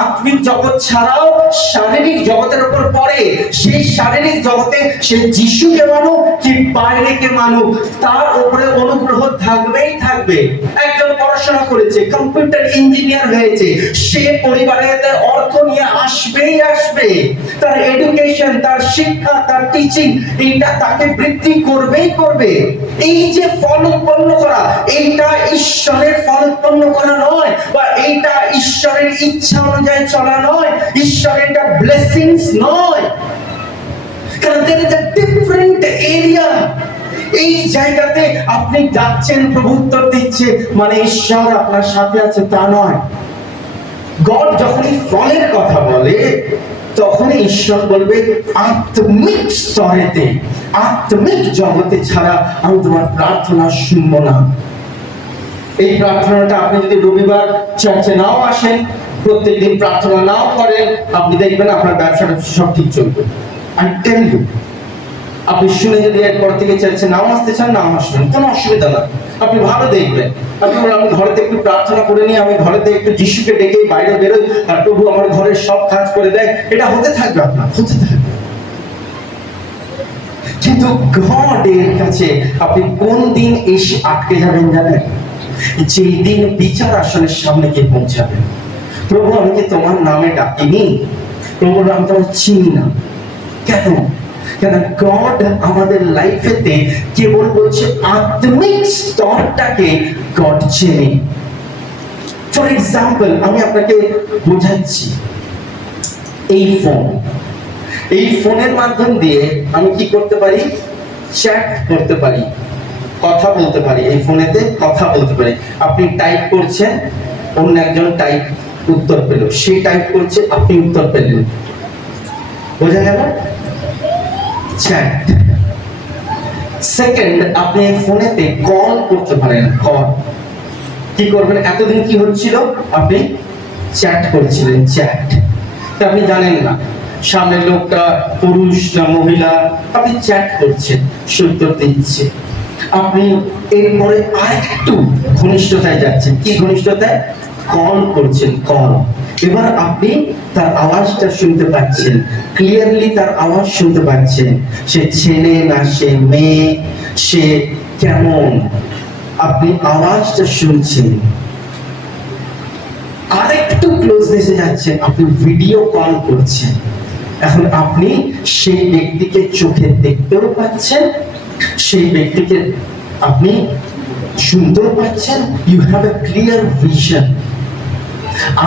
আত্মিক জগৎ ছাড়াও শারীরিক জগতের উপর পড়ে। সেই শারীরিক জগতে সে যিশুকে মানুক কি বাইরেকে মানুক, তার উপরে অনুগ্রহ থাকবেই থাকবে। একজন পড়াশোনা করেছে, কম্পিউটার ইঞ্জিনিয়ার হয়েছে, সে পরিবারের অর্থ নিয়ে আসবেই আসবে। তার এডুকেশন, তার শিক্ষা, তার টিচিং, এটা তাকে বৃদ্ধি করবেই করবে। এই যে ফল উৎপন্ন করা, এইটা ঈশ্বরের ফল উৎপন্ন করা নয়, বা এইটা ঈশ্বরের ইচ্ছা অনুযায়ী চলা নয়, ঈশ্বরের এটা ব্লেসিংস নয়। কারণ there is a different area। এই জায়গাতে আপনি যাচ্ছেন, প্রভু উত্তর দিচ্ছে, মানে ঈশ্বর আপনার সাথে আছে তা নয়। গড যখনই ফলের কথা বলে, তখন ঈশ্বর বলবে আত্মিক স্তরেতে, আত্মিক জগতে ছাড়া আমি তোমার প্রার্থনা শুনবো না। এই প্রার্থনাটা আপনি যদি রবিবার চার্চে নাও আসেন, প্রত্যেকদিন প্রার্থনা নাও করেন, আপনি দেখবেন আপনার ব্যবসাটা সব ঠিক চলবে। আমি টেল ইউ, আপনি শুনে যদি এরপর থেকে চার্চে নাও আসতে চান, নাও আসবেন, কোনো অসুবিধা না। আপনি ভালো দেখবেন, আপনি বলেন আমি ঘরেতে একটু প্রার্থনা করে নিই, আমি ঘরেতে একটু যিশুকে ডেকে বাইরে বেরোই, আর প্রভু আমার ঘরের সব কাজ করে দেয়। এটা হতে থাকবে, আপনার হতে থাকবে। কিন্তু গডের কাছে আপনি কোন দিন এসে আটকে যাবেন জানেন? যেই দিন বিচার আসনের সামনে গিয়ে পৌঁছাবেন। প্রভু আমি কি তোমার নামে ডাকিনি? প্রভু আমি তোমার চিনি না। কেন? কেন গড আমাদের লাইফেতে কেবল বলছে আত্মিক স্তরটাকে গড চেনে। ফর এক্সাম্পল, আমি আপনাকে বোঝাচ্ছি, এই ফোনের মাধ্যম দিয়ে আমি কি করতে পারি? চ্যাট করতে পারি, কথা বলতে পারি। এই ফোনেতে কথা বলতে পারি। আপনি টাইপ করছেন, অন্য একজন টাইপ উত্তর পেল, সে টাইপ করছে, আপনি উত্তর পেলেন। বোঝা গেল? চ্যাট। সেকেন্ড, আপনি এই ফোনেতে কল করতে পারেন। কল কি করবেন? এতদিন কি হচ্ছিল? আপনি চ্যাট করছিলেন, চ্যাট। আপনি জানেন না সামনের লোকটা পুরুষ না মহিলা, আপনি চ্যাট করছেন, সে উত্তর দিচ্ছে। আপনি এরপরে আরেকটু ঘনিষ্ঠতায় যাচ্ছেন। কি ঘনিষ্ঠতায়? কল করছেন, কল। এবার আপনি তার আওয়াজটা শুনতে পাচ্ছেন, ক্লিয়ারলি তার আওয়াজ শুনতে পাচ্ছেন। সে ছেলে না সে মেয়ে, সে কেমন, আপনি আওয়াজটা শুনছেন, আরেকটু ক্লোজনেসে যাচ্ছেন, আপনি ভিডিও কল করছেন, এখন আপনি সেই ব্যক্তিকে চোখে দেখতেও পাচ্ছেন, সেই ব্যক্তিকে আপনি শুনতেও পাচ্ছেন। You have a clear vision.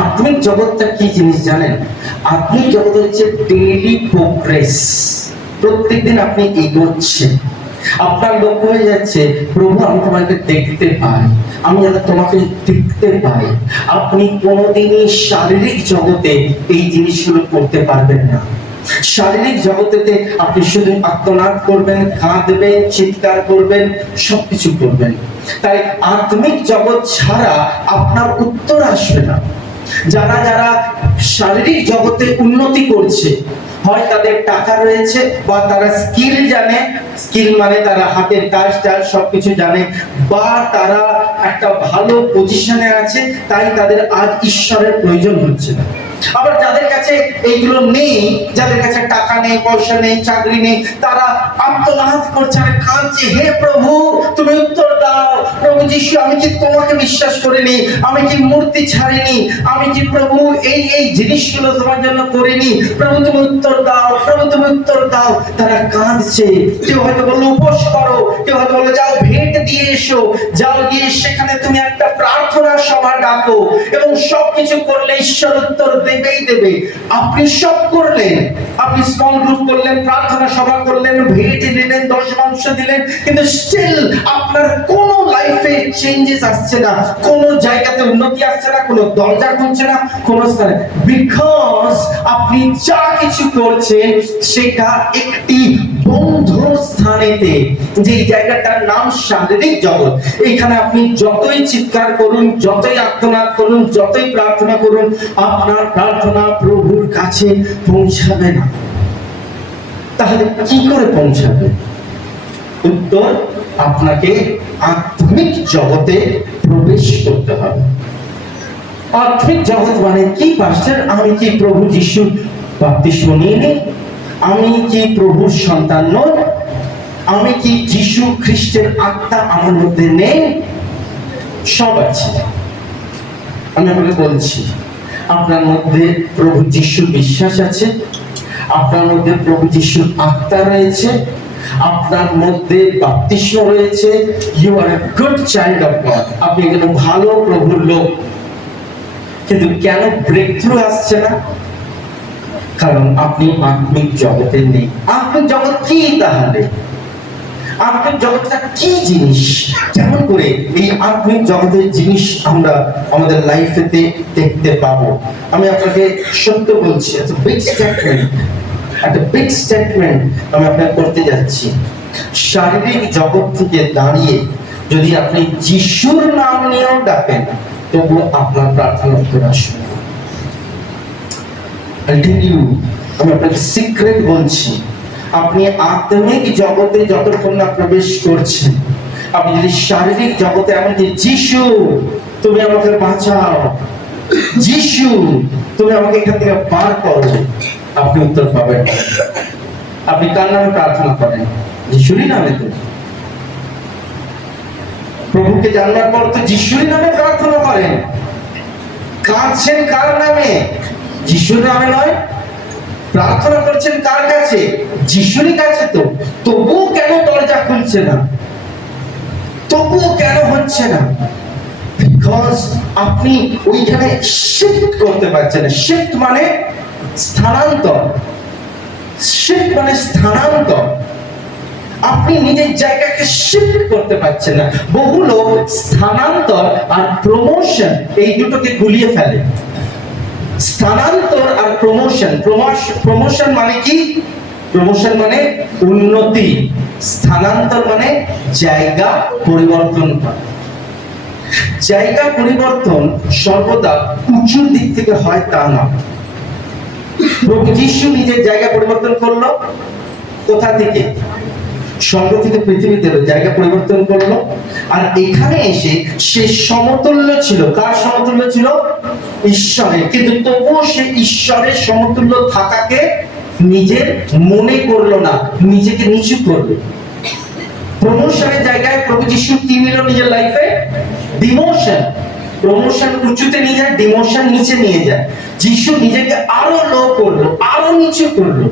আত্মিক জগৎটা কি জিনিস জানেন? আত্মিক জগৎ হচ্ছে ডেইলি প্রোগ্রেস। প্রত্যেকদিন আপনি এগোচ্ছেন, আপনার লক্ষ্য হয়ে যাচ্ছে প্রভু আমি তোমাকে দেখতে পাই, আমি যেন তোমাকে দেখতে পাই। আপনি কোনোদিনই শারীরিক জগতে এই জিনিসগুলো করতে পারবেন না। শারীরিক জগতেতে আপনি শুধু আত্মনাদ করবেন, কাঁদবেন, চিৎকার করবেন, সবকিছু করবেন। তাই আত্মিক জগৎ ছাড়া আপনার উত্তর আসবে না। যারা যারা শারীরিক জগতে উন্নতি করছে, হয় তাদের টাকা রয়েছে বা তারা স্কিল জানে, স্কিল মানে তারা হাতের কাজটা সবকিছু জানে, বা তারা একটা ভালো পজিশনে আছে, তাই তাদের আজ ঈশ্বরের প্রয়োজন হচ্ছে না। আবার যাদের কাছে এইগুলো নেই, যাদের কাছে টাকা নেই, পয়সা নেই, চাকরি নেই, তারা আত্মনাদ করছে আর কাঁদছে, হে প্রভু তুমি উত্তর দাও। প্রভু যিশু আমি কি তোমাকে বিশ্বাস করিনি, আমি কি মূর্তি ছাড়িনি, আমি কি প্রভু এই এই জিনিসগুলো তোমার জন্য করিনি, প্রভু তুমি উত্তর দাও, প্রভু তুমি উত্তর দাও। তারা কাঁদছে। কেউ হয়তো বললো উপোস করো, কেউ হয়তো বললো যাও ভেট দিয়ে এসো, যাও গিয়ে সেখানে তুমি একটা প্রার্থনা সভা ডাকো, এবং সবকিছু করলে ঈশ্বর উত্তর দেবেই দেবে। আপনি সব করলেন, আপনি স্মল গ্রুপ করলেন, প্রার্থনা সভা করলেন, ভেট দিলেন, দশমাংশ দিলেন, কিন্তু স্টিল আপনার কোনো লাইফে চেঞ্জেস আসছে না, কোনো জায়গাতে উন্নতি আসছে না, কোনো দরজা খুলছে না, কোনো স্থানে। বিকজ আপনি যা কিছু করছেন সেটা একটি বন্ধ স্থানেতে, যে জায়গাটার নাম শারীরিক জগৎ। এখানে আপনি যতই চিৎকার করুন, যতই আর্তনাদ করুন, যতই প্রার্থনা করুন, আপনার প্রার্থনা প্রভুর কাছে পৌঁছাবে না। তাহলে কি করে পৌঁছাবে? উত্তর, আপনাকে আত্মিক জগতে প্রবেশ করতে হবে। আত্মিক জগৎ মানে কি পাস্টার? আমি কি প্রভু যিশুর বাপ্তিস্ম নিইনি? আমি কি প্রভুর সন্তান নই? আমি কি যিশু খ্রিস্টের আত্মা আমার মধ্যে নেই? সব আছে। আমি আপনাকে বলছি, আপনার মধ্যে প্রভু যিশুর বিশ্বাস আছে, আপনার মধ্যে প্রভু যিশুর আত্মা রয়েছে, আপনার মধ্যে বাপ্তিস্ম রয়েছে। You are a good child of God. আপনি একজন ভালো প্রভুর লোক। কিন্তু কেন ব্রেক থ্রু আসছে না? কারণ আপনি আত্মিক জগতে নেই। আত্মিক জগৎ কি তাহলে? আত্মিক জগৎটা কি জিনিস? কেমন করে এই আত্মিক জগতের জিনিস আমরা আমাদের লাইফেতে দেখতে পাবো? আমি আপনাকে সত্য বলছি, একটা বিগ স্টেটমেন্ট আমি আপনাকে করতে যাচ্ছি। শারীরিক জগৎ থেকে দাঁড়িয়ে যদি আপনি যিশুর নাম নিয়েও ডাকেন, তবু আপনার প্রার্থনা উত্তর আসবে। আমি আপনাকে সিক্রেট বলছি, আপনি আত্মিক জগতে যতক্ষণ না প্রবেশ করছেন, আপনি যদি শারীরিক জগতে এমনকি যিশু তুমি আমাকে বাঁচাও, যিশু তুমি আমাকে এখান থেকে বার করো, আপনি উত্তর পাবেন। আপনি কার নামে প্রার্থনা করেন? যিশুরই নামে তো। প্রভুকে জানবার পর তো যিশুরই নামে প্রার্থনা করেন। কাঁদছেন কার নামে? যিশুর নামে নয়। প্রার্থনা করছেন কার কাছে? যিশুরই কাছে। তো তবুও কেন দরজা খুলছে না? তবুও কেন হচ্ছে না? বিকজ আপনি ওইখানে শিফট করতে পারছেন না। শিফট মানে স্থানান্তর। শিফট মানে স্থানান্তর। আপনি নিজের জায়গাকে শিফট করতে পারছেন না। বহু লোক স্থানান্তর আর প্রমোশন এই দুটোকে গুলিয়ে ফেলে। স্থানান্তর আর প্রমোশন। প্রমোশন মানে কি? প্রমোশন মানে উন্নতি, স্থানান্তর মানে জায়গা পরিবর্তন করা। জায়গা পরিবর্তন সর্বদা উঁচুর দিক থেকে হয় তা না। প্রভু যিশু নিজের জায়গা পরিবর্তন করলো কোথা থেকে? স্বর্গ থেকে পৃথিবীতে জায়গা পরিবর্তন করলো, আর এখানে এসে সে সমতুল্য ছিল। কার সমতুল্য ছিল? ঈশ্বরের। কিন্তু তবুও সে ঈশ্বরের সমতুল্য থাকাকে নিজের মনে করলো না, নিজেকে নিচু করলো। প্রমোশনের জায়গায় প্রভু যিশু কি নিল নিজের লাইফে? ডিমোশন। প্রমোশন উঁচুতে নিয়ে যায়, ডিমোশন নিচে নিয়ে যায়। যিশু নিজেকে আরো লো করলো, আরো নিচু করলো।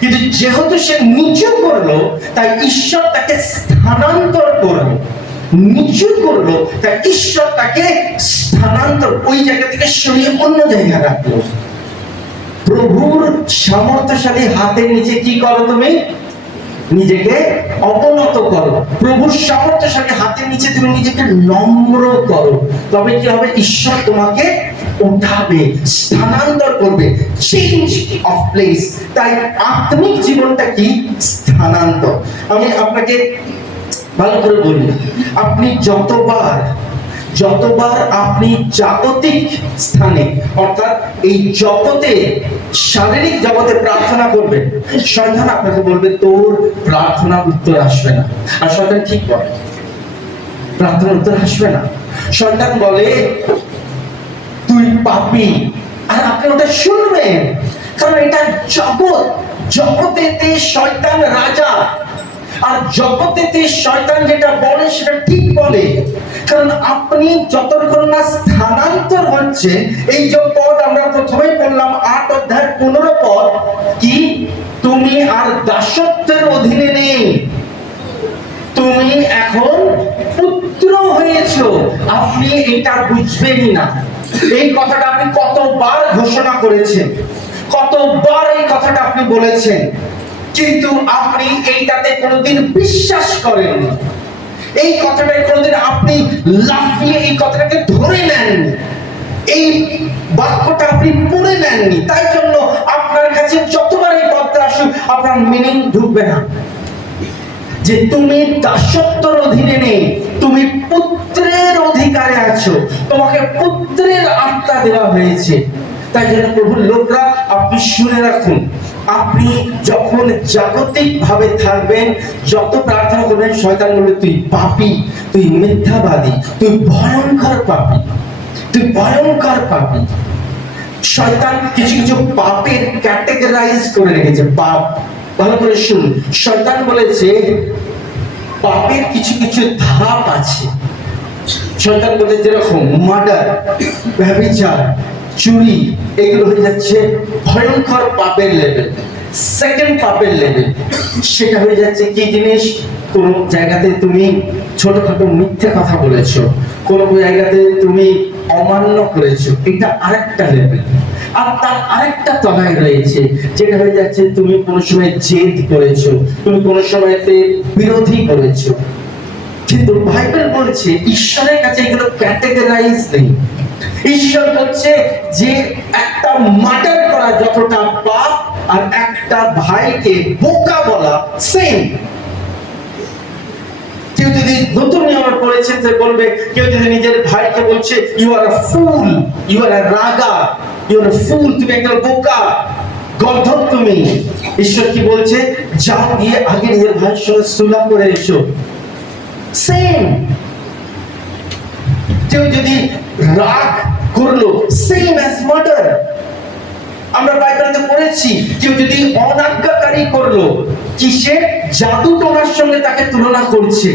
কিন্তু যেহেতু সে নিচু করলো, তাই ঈশ্বর তাকে স্থানান্তর করলো। নিচু করলো, তাই ঈশ্বর তাকে স্থানান্তর ওই জায়গা থেকে সরিয়ে অন্য জায়গায় রাখলো। প্রভুর সামর্থ্যশালী হাতের নিচে কি করো তুমি? নিজেকে অবনত করো। প্রভুর সামর্থ্যশালী হাতের নিচে তুমি নিজেকে নম্র করো, তবে কি হবে? ঈশ্বর তোমাকে উঠাবে, স্থানান্তর করবে, চেঞ্জ অফ প্লেস। তাই আত্মিক জীবনটা কি? স্থানান্তর। আমি আপনাকে ভালো করে বলি, আপনি যতবার আপনি জাগতিক স্থানে, অর্থাৎ এই জগতে, শারীরিক জগতে প্রার্থনা করবেন, শয়তান আপনাকে বলবে তোর প্রার্থনা উত্তর আসবে না। আর শয়তান ঠিক বলে, প্রার্থনা উত্তর আসবে না। শয়তান বলে তুই পাপী, আর আপনি ওটা শুনবেন, কারণ এটা জগৎ। জগতেতে শয়তান রাজা, আর জগতেতে শয়তান যেটা বলে সেটা ঠিক বলে। কারণ আপনি যতক্ষণ না স্থানান্তর হচ্ছে, এই যে পদ আমরা প্রথমেই বললাম 8 অধ্যায় 15 পদ, কি? তুমি আর দাসত্বের অধীনে নেই, তুমি এখন পুত্র হয়েছো। আপনি এটা বুঝবেনই না। এই কথাটা আপনি কতবার ঘোষণা করেছেন, কতবার এই কথাটা আপনি বলেছেন, কিন্তু আপনি এইটাতে কোনোদিন বিশ্বাস করেননি। এই কথাটাই কোনোদিন আপনি লাফিয়ে এই কথাটাকে ধরে নেননি, এই বাক্যটা আপনি পড়ে নেননি। তাই জন্য আপনার কাছে যতবার এই পদটা আসুক, আপনার মিনিং ঢুকবে না যে তুমি দাসত্বের অধীনে নেই, তুমি পুত্রের অধিকারে আছো, তোমাকে পুত্রের আত্মা দেওয়া হয়েছে। তাই জন্য প্রভুর লোকরা, আপনি শুনে রাখুন, আপনি যখন জাগতিক ভাবে থাকবেন, যত প্রার্থনা করবেন, শয়তান বলবে তুই পাপী, তুই মিথ্যাবাদী, তুই ভয়ঙ্কর পাপী, তুই ভয়ঙ্কর পাপী। শয়তান কিছু কিছু পাপের ক্যাটেগরাইজ করে রেখেছে। পাপ, ভালো করে শুনুন, শয়তান বলেছে পাপের কিছু কিছু ধাপ আছে। শয়তান বলে যেরকম মার্ডার, ব্যভিচার, চুরি, এগুলো হয়ে যাচ্ছে ভয়ঙ্কর পাপের লেভেল। সেকেন্ড পাপের লেভেল, সেটা হয়ে যাচ্ছে কি জিনিস? কোন জায়গাতে তুমি ছোটখাটো মিথ্যে কথা বলেছো, কোন জায়গাতে তুমি অমান্য করেছো, এটা আরেকটা লেভেল। আর তার আরেকটা তলায় রয়েছে, যেটা হয়ে যাচ্ছে তুমি কোনো সময় জেদ করেছো, তুমি কোনো সময়তে বিরোধী করেছো। কিন্তু বাইবেল বলছে ঈশ্বরের কাছে এগুলো ক্যাটেগরাইজ নেই। ঈশ্বর বলছে যে একটা মার্ডার করা যতটা পাপ, আর একটা ভাইকে বোকা বলা সেম। কেউ যদি নতুন নিয়মে পড়েছেন, যে বলবে, কেউ যদি নিজের ভাইকে বলছে you are a fool, you are a রাগা, ইউ আর আ ফুল, তুমি একটা বোকা, গর্ধব তুমি। ঈশ্বর কি বলছে? যাও গিয়ে আগে নিজের ভাইয়ের সঙ্গে সুলহ করে এসো। সেম। কেউ যদি রাগ করলো, সেম অ্যাজ মার্ডার। আমরা বাইবেলে পড়েছি, কেউ যদি অনাজ্ঞাকারী করলো, কিসের? জাদু টোনার সঙ্গে তাকে তুলনা করছে।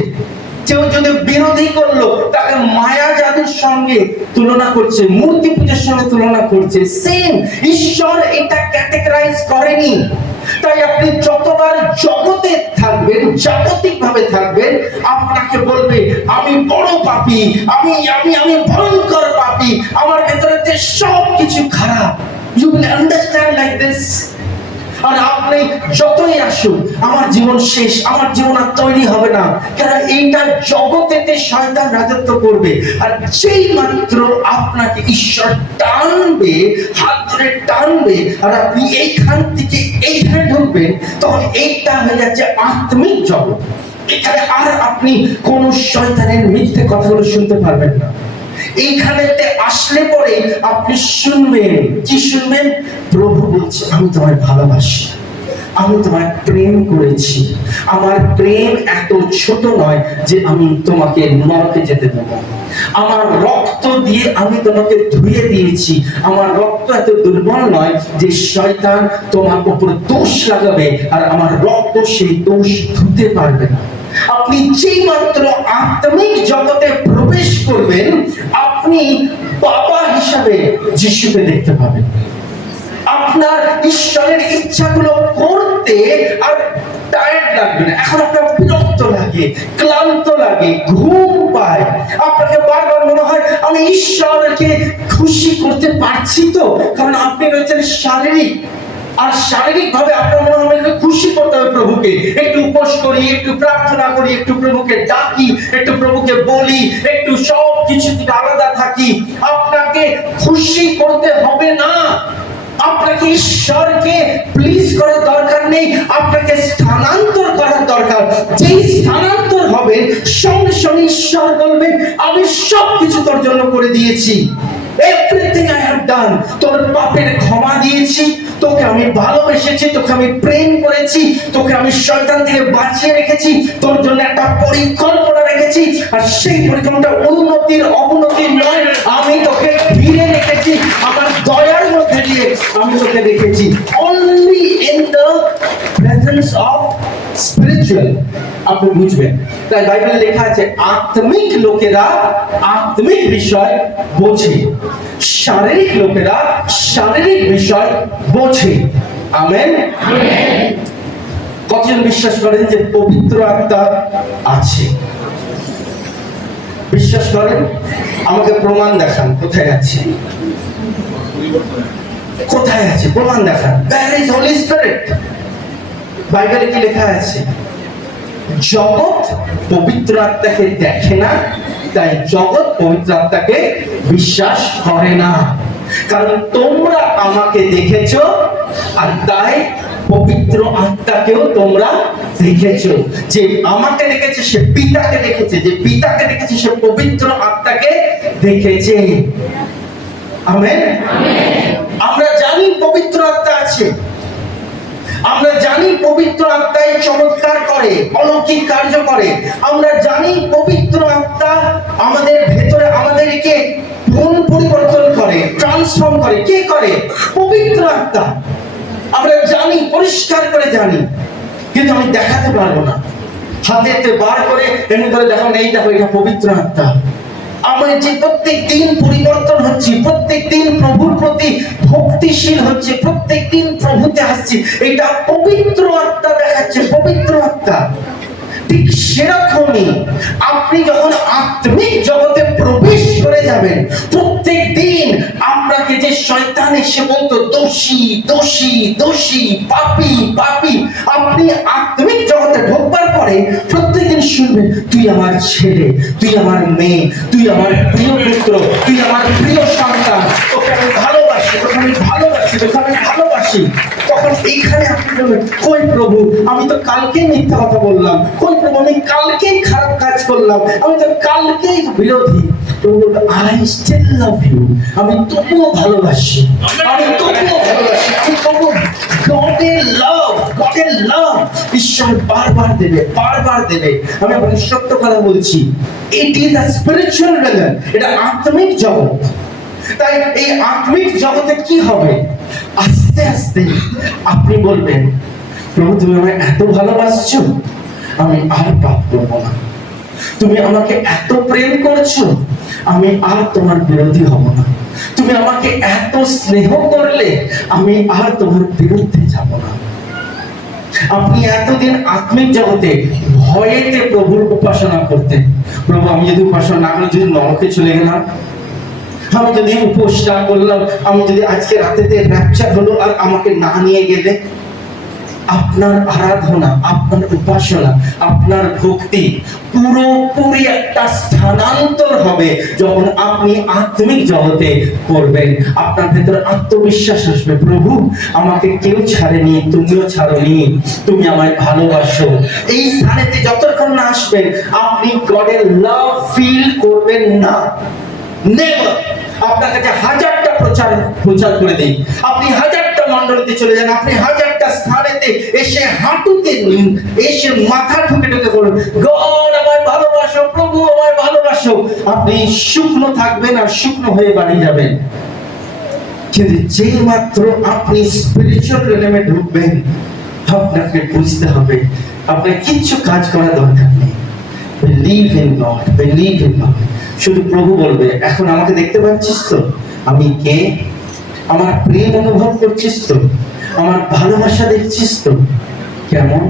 কেউ যদি বিরোধী করলো, তাকে মায়া জাদুর সঙ্গে তুলনা করছে, মূর্তি পূজার সঙ্গে তুলনা করছে। সেম। ঈশ্বর এটা ক্যাটেগরাইজ করেনি। তাই আপনি যতবার জগতে থাকবেন, জাগতিক ভাবে থাকবেন, আপনাকে বলবে আমি বড় পাপী, আমি আমি আমি ভয়ঙ্কর পাপী, আমার ভেতরে সব কিছু খারাপ। You will understand like this. আর আপনি যতই আসুন, আমার জীবন শেষ, আমার জীবন আর তৈরি হবে না, কারণ এইটা জগতেতে শয়তান রাজত্ব করবে। আর যেই মাত্র আপনাকে ঈশ্বর টানবে, হাত ধরে টানবে, আর আপনি এইখান থেকে এইখানে ঢুকবেন, তখন এইটা হয়ে যাচ্ছে আত্মিক জগৎ। এখানে আর আপনি কোন শয়তানের মিথ্যে কথাগুলো শুনতে পারবেন না। এইখানেতে আসলে পরে আপনি শুনবেন, কি শুনবেন? প্রভু বলছে আমি তোমায় ভালোবাসি, আমি তোমায় প্রেম করেছি, আমার প্রেম এত ছোট নয় যে আমি তোমাকে নরকে যেতে দেবো। আমার রক্ত দিয়ে আমি তোমাকে ধুয়ে দিয়েছি, আমার রক্ত এত দুর্বল নয় যে শয়তান তোমার উপর দোষ লাগাবে, আর আমার রক্ত সেই দোষ ধুতে পারবে না। আপনি যেই মাত্র আত্মিক জগতে প্রবেশ করবেন, আপনি বাবা হিসাবে যিশুকে দেখতে পাবেন। আপনার ঈশ্বরের ইচ্ছাগুলো করতে আর টায়ার্ড লাগবে না। এখন আপনার বিরক্ত লাগে, ক্লান্ত লাগে, ঘুম পায়, আপনাকে বারবার মনে হয় আমি ঈশ্বরকে খুশি করতে পারছি তো, কারণ আপনি রয়েছেন শারীরিক, আর শারীরিক ভাবে আপনার মনে হয় আমাকে খুশি করতে হবে প্রভুকে। একটু উপোস করি, একটু প্রার্থনা করি, একটু প্রভুকে ডাকি, একটু প্রভুকে বলি, একটু সব কিছু থেকে আলাদা থাকি। আপনাকে খুশি করতে হবে না, আপনাকে ঈশ্বরকে প্লিজ করার দরকার নেই, আপনাকে স্থানান্তর করার দরকার। যেই স্থানান্তর হবে, সঙ্গে সঙ্গে ঈশ্বর বলবে আমি সবকিছু তোর জন্য করে দিয়েছি, এভরিথিং আই হ্যাভ ডান। তোর পাপের ক্ষমা দিয়েছি, তোকে আমি ভালোবেসেছি, তোকে আমি প্রেম করেছি, তোকে আমি শয়তান থেকে বাঁচিয়ে রেখেছি, তোর জন্য একটা পরিকল্পনা রেখেছি, আর সেই পরিকল্পনাটা উন্নতির অবনতির নয়, আমি তোকে ঘিরে রেখেছি আমার দয়ার মধ্যে দিয়ে, আমি তোকে রেখেছি। Only in the presence of spiritual, আপনি বুঝবেন। তাই বাইবেলে লেখা আছে আত্মিক লোকেরা আত্মিক বিষয় বোঝে, শারীরিক লোকেরা শারীরিক বিষয় বোঝে। আমেন। কতজন বিশ্বাস করেন যে পবিত্র আত্মা আছে? বিশ্বাস করেন? আমাকে প্রমাণ দেখান, কোথায় আছে? কোথায় আছে? প্রমাণ দেখান। Where is Holy Spirit? বাইবেলে কি লেখা আছে? জগৎ পবিত্র আত্মাকে দেখে না, তাই জগৎ পবিত্র আত্মাকে বিশ্বাস করে না। কারণ তোমরা আমাকে দেখেছো, আর তাই পবিত্র আত্মাকেও তোমরা দেখেছো। যে আমাকে দেখেছে সে পিতাকে দেখেছে, যে পিতাকে দেখেছে সে পবিত্র আত্মাকে দেখেছে। আমেন। আমরা জানি পবিত্র আত্মা আছে, আমরা জানি পবিত্র আত্মাই চমৎকার করে, অলৌকিক কার্য করে। আমরা জানি পবিত্র আত্মা আমাদের ভেতরে আমাদেরকে মন পরিবর্তন করে, ট্রান্সফর্ম করে। কে করে? পবিত্র আত্মা। আমরা জানি, পরিষ্কার করে জানি, কিন্তু আমি দেখাতে পারবো না। হাতে বার করে এমনি করে দেখাবো, এই দেখো এটা পবিত্র আত্মা। আমরা যে প্রত্যেক দিন পরিবর্তন হচ্ছে, প্রত্যেক দিন প্রভুর প্রতি ভক্তিশীল হচ্ছে, প্রত্যেক দিন প্রভুতে আসছে, এটা পবিত্র আত্মা দেখাচ্ছে, পবিত্র আত্মা। ঠিক সেরকমই আপনি যখন আত্মিক জগতে প্রবেশ করে যাবেন, প্রত্যেক দিন আপনাকে যে শয়তান এসে বলতো দোষী দোষী দোষী, পাপী পাপী, আপনি আত্মিক জগতে ঢোকবার পরে প্রত্যেকদিন শুনবেন তুই আমার ছেলে, তুই আমার মেয়ে, তুই আমার প্রিয় পুত্র, তুই আমার প্রিয় সন্তান, তোকে আমি ভালোবাসি, তোকে আমি ভালোবাসি, তোকে আমি ভালোবাসি। তখন এইখানে আপনি বলবেন কই প্রভু, আমি তো কালকেই মিথ্যা কথা বললাম, কই প্রভু আমি কালকেই খারাপ কাজ করলাম, আমি তো কালকেই বিরোধী। প্রভু বলবে আই স্টিল লাভ ইউ, আমি তবুও ভালোবাসি, আমি তবুও ভালোবাসি। আমি তবু গডের লাভ, গডের লাভ ঈশ্বর বারবার দেবে, বারবার দেবে। আমি আপনাকে সত্য কথা বলছি, it is a spiritual reason, এটা আত্মিক জগৎ। তাই এই আত্মিক জগতে কি হবে? আস্তে আস্তে আপনি বলবেন প্রভু তুমি আমায় এত ভালোবাসছো, আমি আর পাপ করবো না। তুমি আমাকে এত প্রেম করছো, আমি আর তোমার বিরোধী হব না। তুমি আমাকে এত স্নেহ করলে, আমি আর তোমার বিরুদ্ধে যাব না। আপনি এতদিন আত্মিক জগতে ভয়েতে প্রভুর উপাসনা করতেন। প্রভু আমি যদি উপাসনা না করে যদি নরকে চলে গেলাম, আমি যদি উপোস না করলাম, আমি যদি আজকে রাতেতে র্যাপচার হলো আর আমাকে না নিয়ে গেলে। আপনার আরাধনা, আপনার উপাসনা, আপনার ভক্তি পুরোপুরি একটা স্থানান্তর হবে যখন আপনি আত্মিক জগতে করবেন। আপনার ভেতরে আত্মবিশ্বাস আসবে, প্রভু আমাকে কেউ ছাড়েনি, তুমিও ছাড়োনি, তুমি আমায় ভালোবাসো। এই স্থানেতে যতক্ষণ না আসবেন আপনি গডের লাভ ফিল করবেন না। নেভার। আপনার কাছে হাজারটা প্রচার করে দিই, আপনি হাজারটা মণ্ডলীতে চলে যান, আপনি হাজারটা স্থানেতে এসে হাঁটুতে এসে মাথা ঠুকে ঠুকে বলুন গড আমায় ভালোবাসো, প্রভু আমায় ভালোবাসো। আপনি শুকনো থাকবেন আর শুকনো হয়ে বাড়ি যাবেন। কিন্তু যেই মাত্র আপনি স্পিরিচুয়াল রিলেমে ঢুকবেন, আপনাকে বুঝতে হবে আপনার কিচ্ছু কাজ করার দরকার নেই। Believe in god, believe in god. শুধু প্রভু বলবে, এখন আমাকে দেখতে পাচ্ছিস তো, আমি কে? আমার প্রেম অনুভব করছিস তো, আমার ভালোবাসা দেখছিস তো কেমন?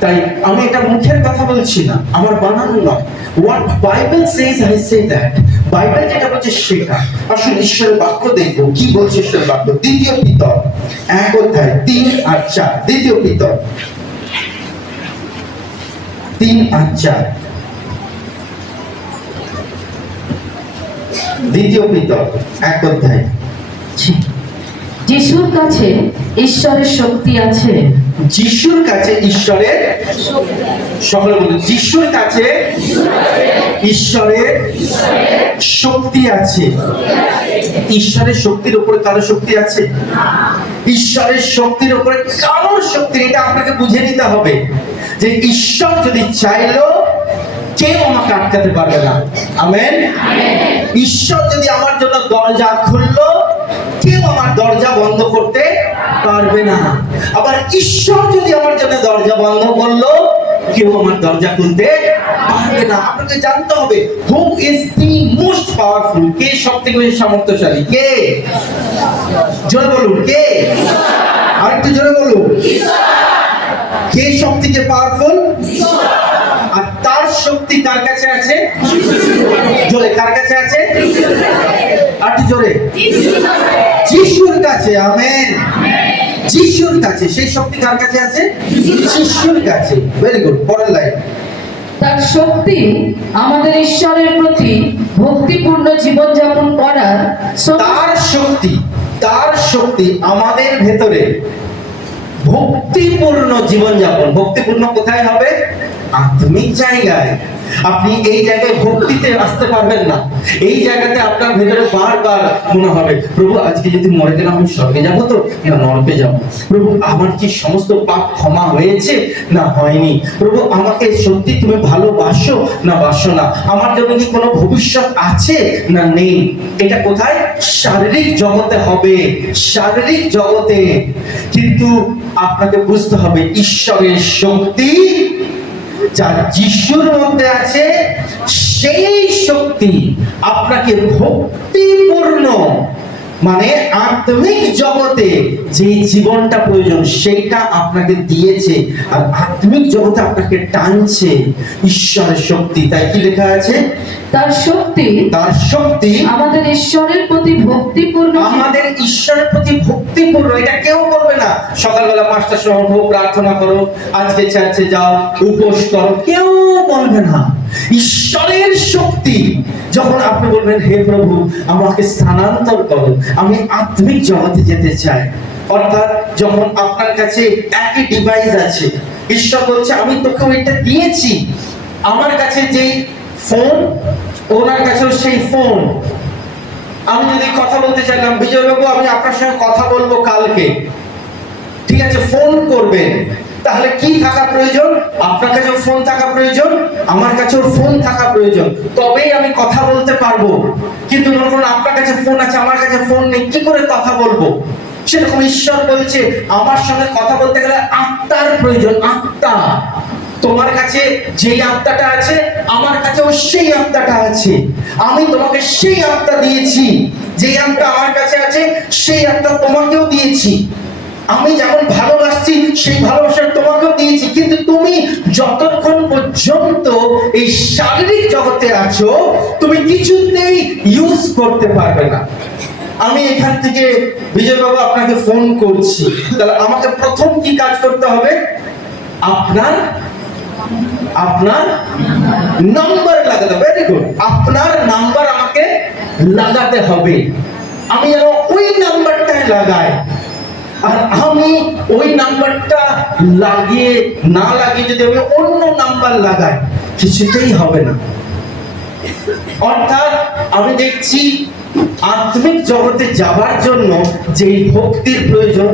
তাই আমি এটা মুখের কথা বলছি না, আমার বানানো নয়। What Bible says I say that. Bible যেটা বলছে সেটা। আসলে ঈশ্বরের বাক্য দেখবো কি বলছে ঈশ্বরের বাক্য। দ্বিতীয় পিতর 1:3-4। দ্বিতীয় পিতর 3-4। দ্বিতীয় পিতর 1 যিশুর কাছে ঈশ্বরের শক্তি আছে। যিশুর কাছে ঈশ্বরের, সকলে বলুন, যিশুর কাছে ঈশ্বরের শক্তি আছে। ঈশ্বরের শক্তির উপরে কারো শক্তি আছে? ঈশ্বরের শক্তির উপরে কারোর শক্তি, এটা আপনাকে বুঝে নিতে হবে যে ঈশ্বর যদি চাইলো কেউ আমাকে আটকাতে পারবে না। আমেন। ঈশ্বর যদি আমার জন্য দরজা খুললো, কেউ আমার দরজা বন্ধ করতে পারবে না। আবার ঈশ্বর যদি আমার জন্য দরজা বন্ধ করলো, কেউ আমার দরজা খুলতে পারবে না। আপনাকে জানতে হবে who is the most powerful. কে সবথেকে বেশি সামর্থ্যশালী? কে? জোরে বলুন, কে? আরেকটু জোরে বলুন, কে সবথেকে পাওয়ারফুল? আর তার শক্তি কার কাছে আছে? জোরে, কার কাছে আছে? আর একটু জোরে, যিশুর কাছে। আমেন। যিশুর কাছে সেই শক্তি কার কাছে আছে? যিশুর কাছে। Very good. পরের লাইন। তার শক্তি আমাদের ঈশ্বরের প্রতি ভক্তিপূর্ণ জীবনযাপন করার তার শক্তি আমাদের ভেতরে ভক্তিপূর্ণ জীবনযাপন। ভক্তিপূর্ণ কোথায় হবে? আত্মিক জায়গায়। আপনি এই জায়গায় ভক্তিতে আসতে পারবেন না। এই জায়গাতে আপনার ভেতরে বারবার মনে হবে, প্রভু আজকে যদি মরে গেলাম আমি স্বর্গে যাব তো না নরকে যাব? প্রভু আমার কি সমস্ত পাপ ক্ষমা হয়েছে না হয়নি? প্রভু আমাকে সত্যি তুমি ভালোবাসো না বাসো না? আমার জন্য কি কোনো ভবিষ্যৎ আছে না নেই? এটা কোথায়? শারীরিক জগতে হবে, শারীরিক জগতে। কিন্তু আপনাকে বুঝতে হবে ঈশ্বরের শক্তি যা যিশুর মধ্যে আছে, সেই শক্তি আপনাকে ভক্তিপূর্ণ, মানে আত্মিক জগতে যে জীবনটা প্রয়োজন সেইটা আপনাকে দিয়েছে। আর আত্মিক জগতে আপনাকে টানছে ঈশ্বরের শক্তি। তাই কি লেখা আছে? তার শক্তি আমাদের ঈশ্বরের প্রতি ভক্তিপূর্ণ। আমাদের ঈশ্বরের প্রতি ভক্তিপূর্ণ। এটা কেউ করবে না। সকালবেলা 5টার সময় উঠো, প্রার্থনা করো, আজকে চার্চে যাও, উপোস করো, কেউ বলবে না। ঈশ্বরের শক্তি যখন আপনি বলবেন, হে প্রভু আমাকে স্থানান্তর করো, আমি আত্মিক জগতে যেতে চাই। অর্থাৎ যখন আপনার কাছে একই ডিভাইস আছে, ঈশ্বর বলছে আমি তোকে ওইটা দিয়েছি। আমার কাছে যেই ফোন, ওনার কাছেও সেই ফোন। আমি যদি কথা বলতে চাইলাম, বিজয় বাবু আমি আপনার সঙ্গে কথা বলবো কালকে, ঠিক আছে, ফোন করবেন, তাহলে কি থাকা প্রয়োজন? আপনার কাছেও ফোন থাকা প্রয়োজন, আমার কাছেও ফোন থাকা প্রয়োজন, তবেই আমি কথা বলতে পারবো। কিন্তু যখন আপনার কাছে ফোন আছে আমার কাছে ফোন নেই, কি করে কথা বলবো? সেরকম ঈশ্বর বলছে আমার সঙ্গে কথা বলতে গেলে আত্মার প্রয়োজন। আত্মা। তোমার কাছে যেই আত্মাটা আছে আমার কাছেও সেই আত্মাটা আছে। আমি তোমাকে সেই আত্মা দিয়েছি, যেই আত্মা আমার কাছে আছে সেই আত্মা তোমাকেও দিয়েছি। আমি যেমন ভালোবাসছি সেই ভালোবাসা তোমাকেও দিয়েছি। কিন্তু তুমি যতক্ষণ পর্যন্ত এই শারীরিক জগতে আছো তুমি কিছুতেই ইউজ করতে পারবে না। আমি এখান থেকে বিজয় বাবু আপনাকে ফোন করছি, তাহলে আমাকে প্রথম কি কাজ করতে হবে? আপনার নাম্বার লাগাতে হবে। Very good. আপনার নাম্বার আমাকে লাগাতে হবে। আমি যেন ওই নাম্বারটাই লাগাই। আর আমি ওই নাম্বারটা লাগিয়ে যদি আমি অন্য নাম্বার লাগাই, কিছুতেই হবে না। অর্থাৎ আমি দেখছি আত্মিক জগতে যাবার জন্য যেই ভক্তির প্রয়োজন,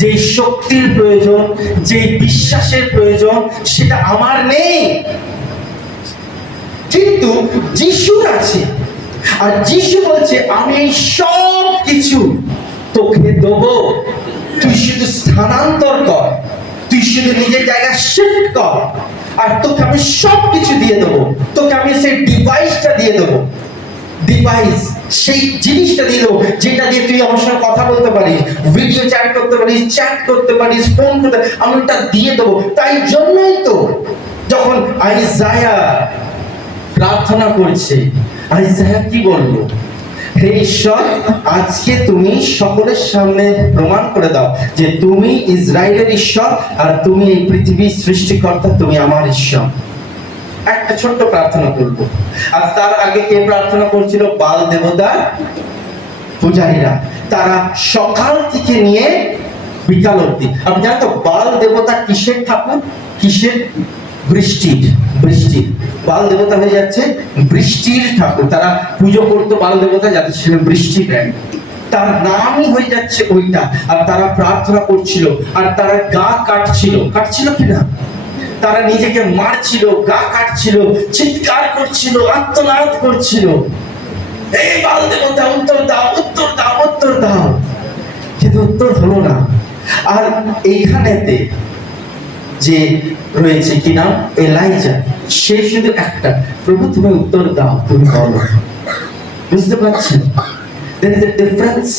যেই শক্তির প্রয়োজন, যেই বিশ্বাসের প্রয়োজন, সেটা আমার নেই, কিন্তু যিশুর আছে। আর যিশু বলছে আমি এই সব কিছু তোকে দেবো, তুই শুধু স্থানান্তর কর, তুই শুধু নিজের জায়গা শিফট কর, আর তোকে আমি সব কিছু দিয়ে দেবো। তোকে আমি সেই ডিভাইসটা দিয়ে দেবো, ডিভাইস, সেই জিনিসটা দিয়ে দেবো যেটা দিয়ে তুই আমার সঙ্গে কথা বলতে পারিস, ভিডিও চ্যাট করতে পারিস, চ্যাট করতে পারিস, ফোন করতে, আমি ওটা দিয়ে দেবো। তাই জন্যই তো যখন আইসায়া প্রার্থনা করছে, আইসায়া কি বললো? হে ঈশ্বর, আজকে তুমি সকলের সামনে প্রমাণ করে দাও যে তুমি ইসরায়েলের ঈশ্বর, আর তুমি এই পৃথিবীর সৃষ্টিকর্তা, তুমি আমার ঈশ্বর। একটা ছোট্ট প্রার্থনা করব। আর তার আগে কে প্রার্থনা করছিল? বাল দেবতার পূজারীরা। তারা সকাল থেকে নিয়ে বিকাল অবধি। আপনি জানেন তো বাল দেবতা কিসের ঠাকুর? কিসের? বৃষ্টির। বৃষ্টির বাল দেবতা হয়ে যাচ্ছে বৃষ্টির ঠাকুর। তারা পুজো করতো বাল দেবতা যাতে সেখানে বৃষ্টি দেয়, তার নামই হয়ে যাচ্ছে ওইটা। আর তারা প্রার্থনা করছিল, আর তারা গা কাটছিল। কাটছিল কিনা? তারা নিজেকে মারছিল, গা কাটছিল, চিৎকার করছিল, আত্মনাদ করছিল, এই বাল দেবতা উত্তর দাও, উত্তর দাও, উত্তর দাও। কিন্তু উত্তর হলো না। আর এইখানেতে যে রয়েছে কি নাম? এলাইজা। সে শুধু একটা, প্রভু তুমি উত্তর দাও, তুমি বলো। বুঝতে পারছেন? there is a difference.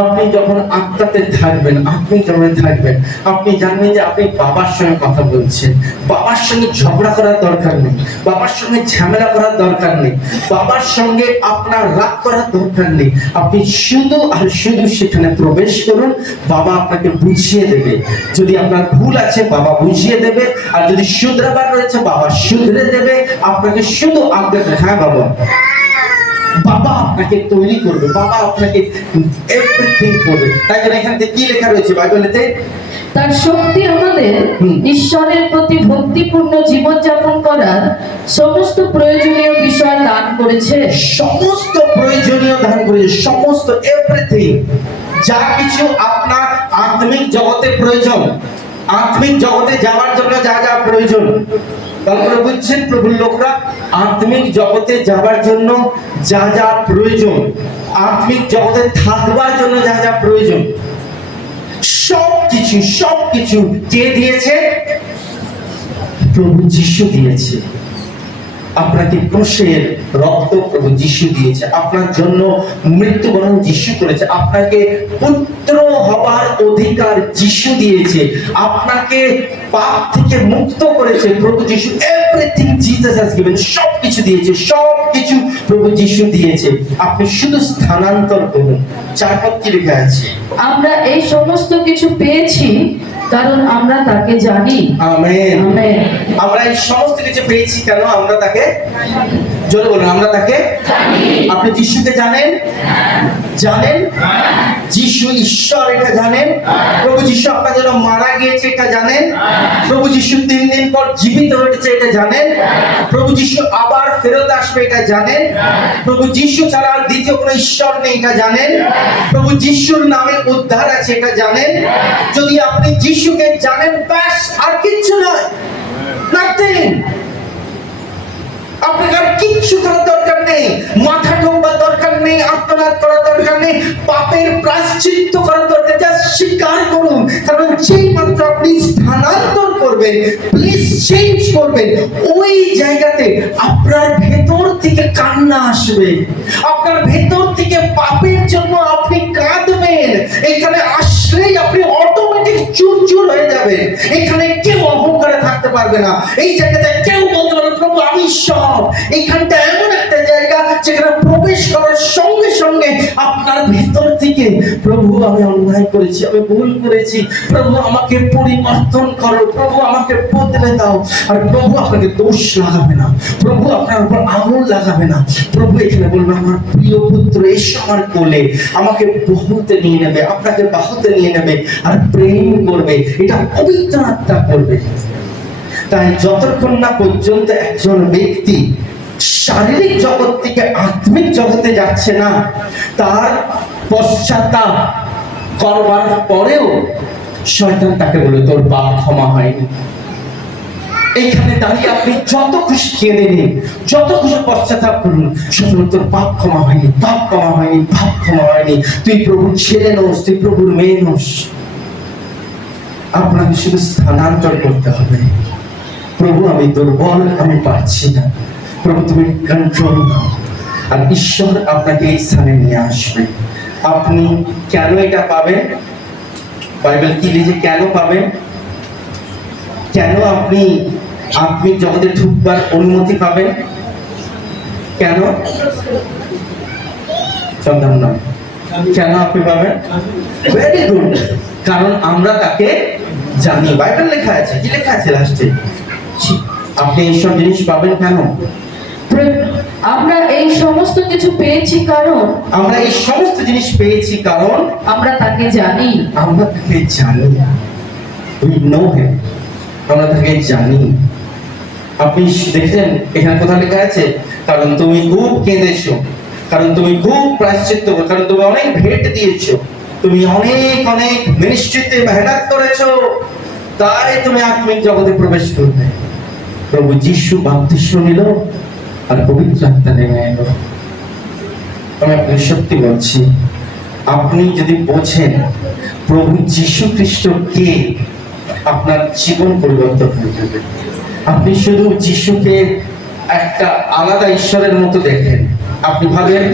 আপনি যখন আত্মাতে থাকবেন, আপনি যখন থাকবেন, আপনি জানবেন যে আপনি বাবার সঙ্গে কথা বলছেন। বাবার সঙ্গে ঝগড়া করার দরকার নেই, বাবার সঙ্গে ঝামেলা করার দরকার নেই, বাবার সঙ্গে আপনার রাগ করার দরকার নেই। আপনি শুধু আর শুধু সেখানে প্রবেশ করুন, বাবা আপনাকে বুঝিয়ে দেবে। যদি আপনার ভুল আছে বাবা বুঝিয়ে দেবে, আর যদি শুধরাবার রয়েছে বাবা শুধরে দেবে। আপনাকে শুধু আজ্ঞা দেবে, হ্যাঁ বাবা। বাবা আপনাকে তৈরি করবে, বাবা আপনাকে এভরিথিং করবে। তাই জন্য এখানে কি লেখা রয়েছে বাইবেলেতে? তার শক্তি আমাদের ঈশ্বরের প্রতি ভক্তিপূর্ণ জীবনযাপন করার সমস্ত প্রয়োজনীয় বিষয় দান করেছে। সমস্ত প্রয়োজনীয় দান করেছে, সমস্ত এভরিথিং। যা কিছু আপনার আত্মিক জগতে প্রয়োজন, আত্মিক জগতে যাওয়ার জন্য যা যা প্রয়োজন, তারপরে বুঝছেন প্রভুর লোকরা? আত্মিক জগতে যাবার জন্য যা যা প্রয়োজন, আত্মিক জগতে থাকবার জন্য যা যা প্রয়োজন, সবকিছু সবকিছু কে দিয়েছে? প্রভু যিশু দিয়েছে। আপনাকে ক্রুশের রক্ত প্রভু যিশু দিয়েছে, আপনার জন্য মৃত্যুবরণ যিশু করেছে, আপনাকে পুত্র হবার অধিকার যিশু দিয়েছে, আপনাকে পাপ থেকে মুক্ত করেছে প্রভু যিশু। এভরিথিং জিসাস হ্যাজ গিভেন, সবকিছু দিয়েছে, সবকিছু প্রভু যিশু দিয়েছে। আপনি শুধু স্থানান্তর করুন। 4 পদ কি লেখা আছে? আমরা এই সমস্ত কিছু পেয়েছি কারণ আমরা তাকে জানি। Amen, amen. আমরা এই সমস্ত কিছু পেয়েছি কেন? আমরা তাকে জোরে বলুন, আমরা তাকে জানি। আপনি যিশুকে জানেন? জানেন? যিশু ঈশ্বর, এটা জানেন? প্রভু যিশু আপনার জন্য মারা গিয়েছে, এটা জানেন? প্রভু যিশু 3 দিন পর জীবিত হয়েছে, এটা জানেন? প্রভু যিশু আবার ফেরত আসবে, এটা জানেন? প্রভু যিশু ছাড়া আর দ্বিতীয় কোনো ঈশ্বর নেই, এটা জানেন? প্রভু যিশুর নামে উদ্ধার আছে, এটা জানেন? যদি আপনি যিশুকে জানেন, ব্যাস, আর কিচ্ছু নয়, নাথিং। আপনাকে আর কিচ্ছু করার দরকার নেই, মাথা ঠোকবার দরকার নেই, আত্মনাদ করার দরকার নেই, পাপের প্রায়শ্চিত্ত করার দরকার। জাস্ট স্বীকার করুন, কারণ যেই মাত্র আপনি স্থানান্তর করবেন, প্লিজ চেঞ্জ করবেন, ওই জায়গাতে আপনার ভেতর থেকে কান্না আসবে, আপনার ভেতর থেকে পাপের জন্য আপনি কাঁদবেন। এখানে আসলেই আপনি অটোমেটিক চুরচুর হয়ে যাবেন। এখানে কেউ অহংকারে থাকতে পারবে না, এই জায়গাতে কেউ বলতে পারবে প্রভু আমি সব। এইখানটা এমন একটা জায়গা যেখানে প্রবেশ করার সঙ্গে সঙ্গে আপনার ভেতর থেকে প্রভু আমি অন্যায় করেছি, আমি ভুল করেছি, প্রভু আমাকে পরিবর্তন করো, প্রভু আমাকে বদলে দাও। আর প্রভু আপনাকে দোষ লাগাবে না, প্রভু আপনার উপর আঙুল লাগাবে না। প্রভু এখানে বলবে আমার প্রিয় পুত্র এসো আমার কোলে, আমাকে বাহুতে নিয়ে নেবে, আপনাকে বাহুতে নিয়ে নেবে আর প্রেম করবে। এটা পবিত্র আত্মা করবে। তাই যতক্ষণ না পর্যন্ত একজন ব্যক্তি শারীরিক জগৎ থেকে আত্মিক জগতে যাচ্ছে না, তার পশ্চাতাপ করবার পরেও শয়তান তাকে বলে তোর পাপ ক্ষমা হয়নি। এইখানে দাঁড়িয়ে আপনি যত খুশি কেঁদে নিন, যত খুশি পশ্চাতাপ করুন, সুতরাং তোর পাপ ক্ষমা হয়নি, পাপ ক্ষমা হয়নি, পাপ ক্ষমা হয়নি। তুই প্রভুর ছেলে নোস, তুই প্রভুর মেয়ে নোস। আপনাকে শুধু স্থানান্তর করতে হবে। প্রভু আমি দুর্বল, আমি পারছি না, প্রভু তুমি কন্ট্রোল নাও। আর ঈশ্বর আপনাকে এই স্থানে নিয়ে আসবে। আপনি কেন এটা পাবেন? বাইবেল কি লিখে কেন পাবেন? কেন আপনি আপনি জগতে ঢুকবার অনুমতি পাবেন? কেন? সন্ধান নয়, কেন আপনি পাবেন? ভেরি গুড, কারণ আমরা তাকে জানি। বাইবেল লেখা আছে, কি লেখা আছে লাস্টে? আপনি এইসব জিনিস পাবেন কেন? আমরা এই সমস্ত কিছু পেয়েছি কারণ আমরা এই সমস্ত জিনিস পেয়েছি কারণ আমরা তাকে জানি। আমরা তাকে জানি। We know him. আমরা তাকে জানি। আপনি দেখছেন এখানে কোথাও লেখা আছে, কারণ তুমি খুব কেঁদেছো, কারণ তুমি খুব প্রায়শ্চিত্ত, কারণ তুমি অনেক ভেট দিয়েছো, তুমি অনেক অনেক মিনিস্ট্রিতে মেহনত করেছো, তাই তুমি আত্মিক জগতে প্রবেশ করবে। প্রভু যিশু বাপ্তিস্ম নিল আর পবিত্র আত্মা নেমে এলো। আমি আপনাকে সত্যি বলছি, আপনি যদি বোঝেন প্রভু যিশু খ্রিস্ট কে, আপনার জীবন পরিবর্তন হয়ে যাবে। আপনি শুধু যিশুকে একটা আলাদা ঈশ্বরের মতো দেখেন। আপনি ভাবেন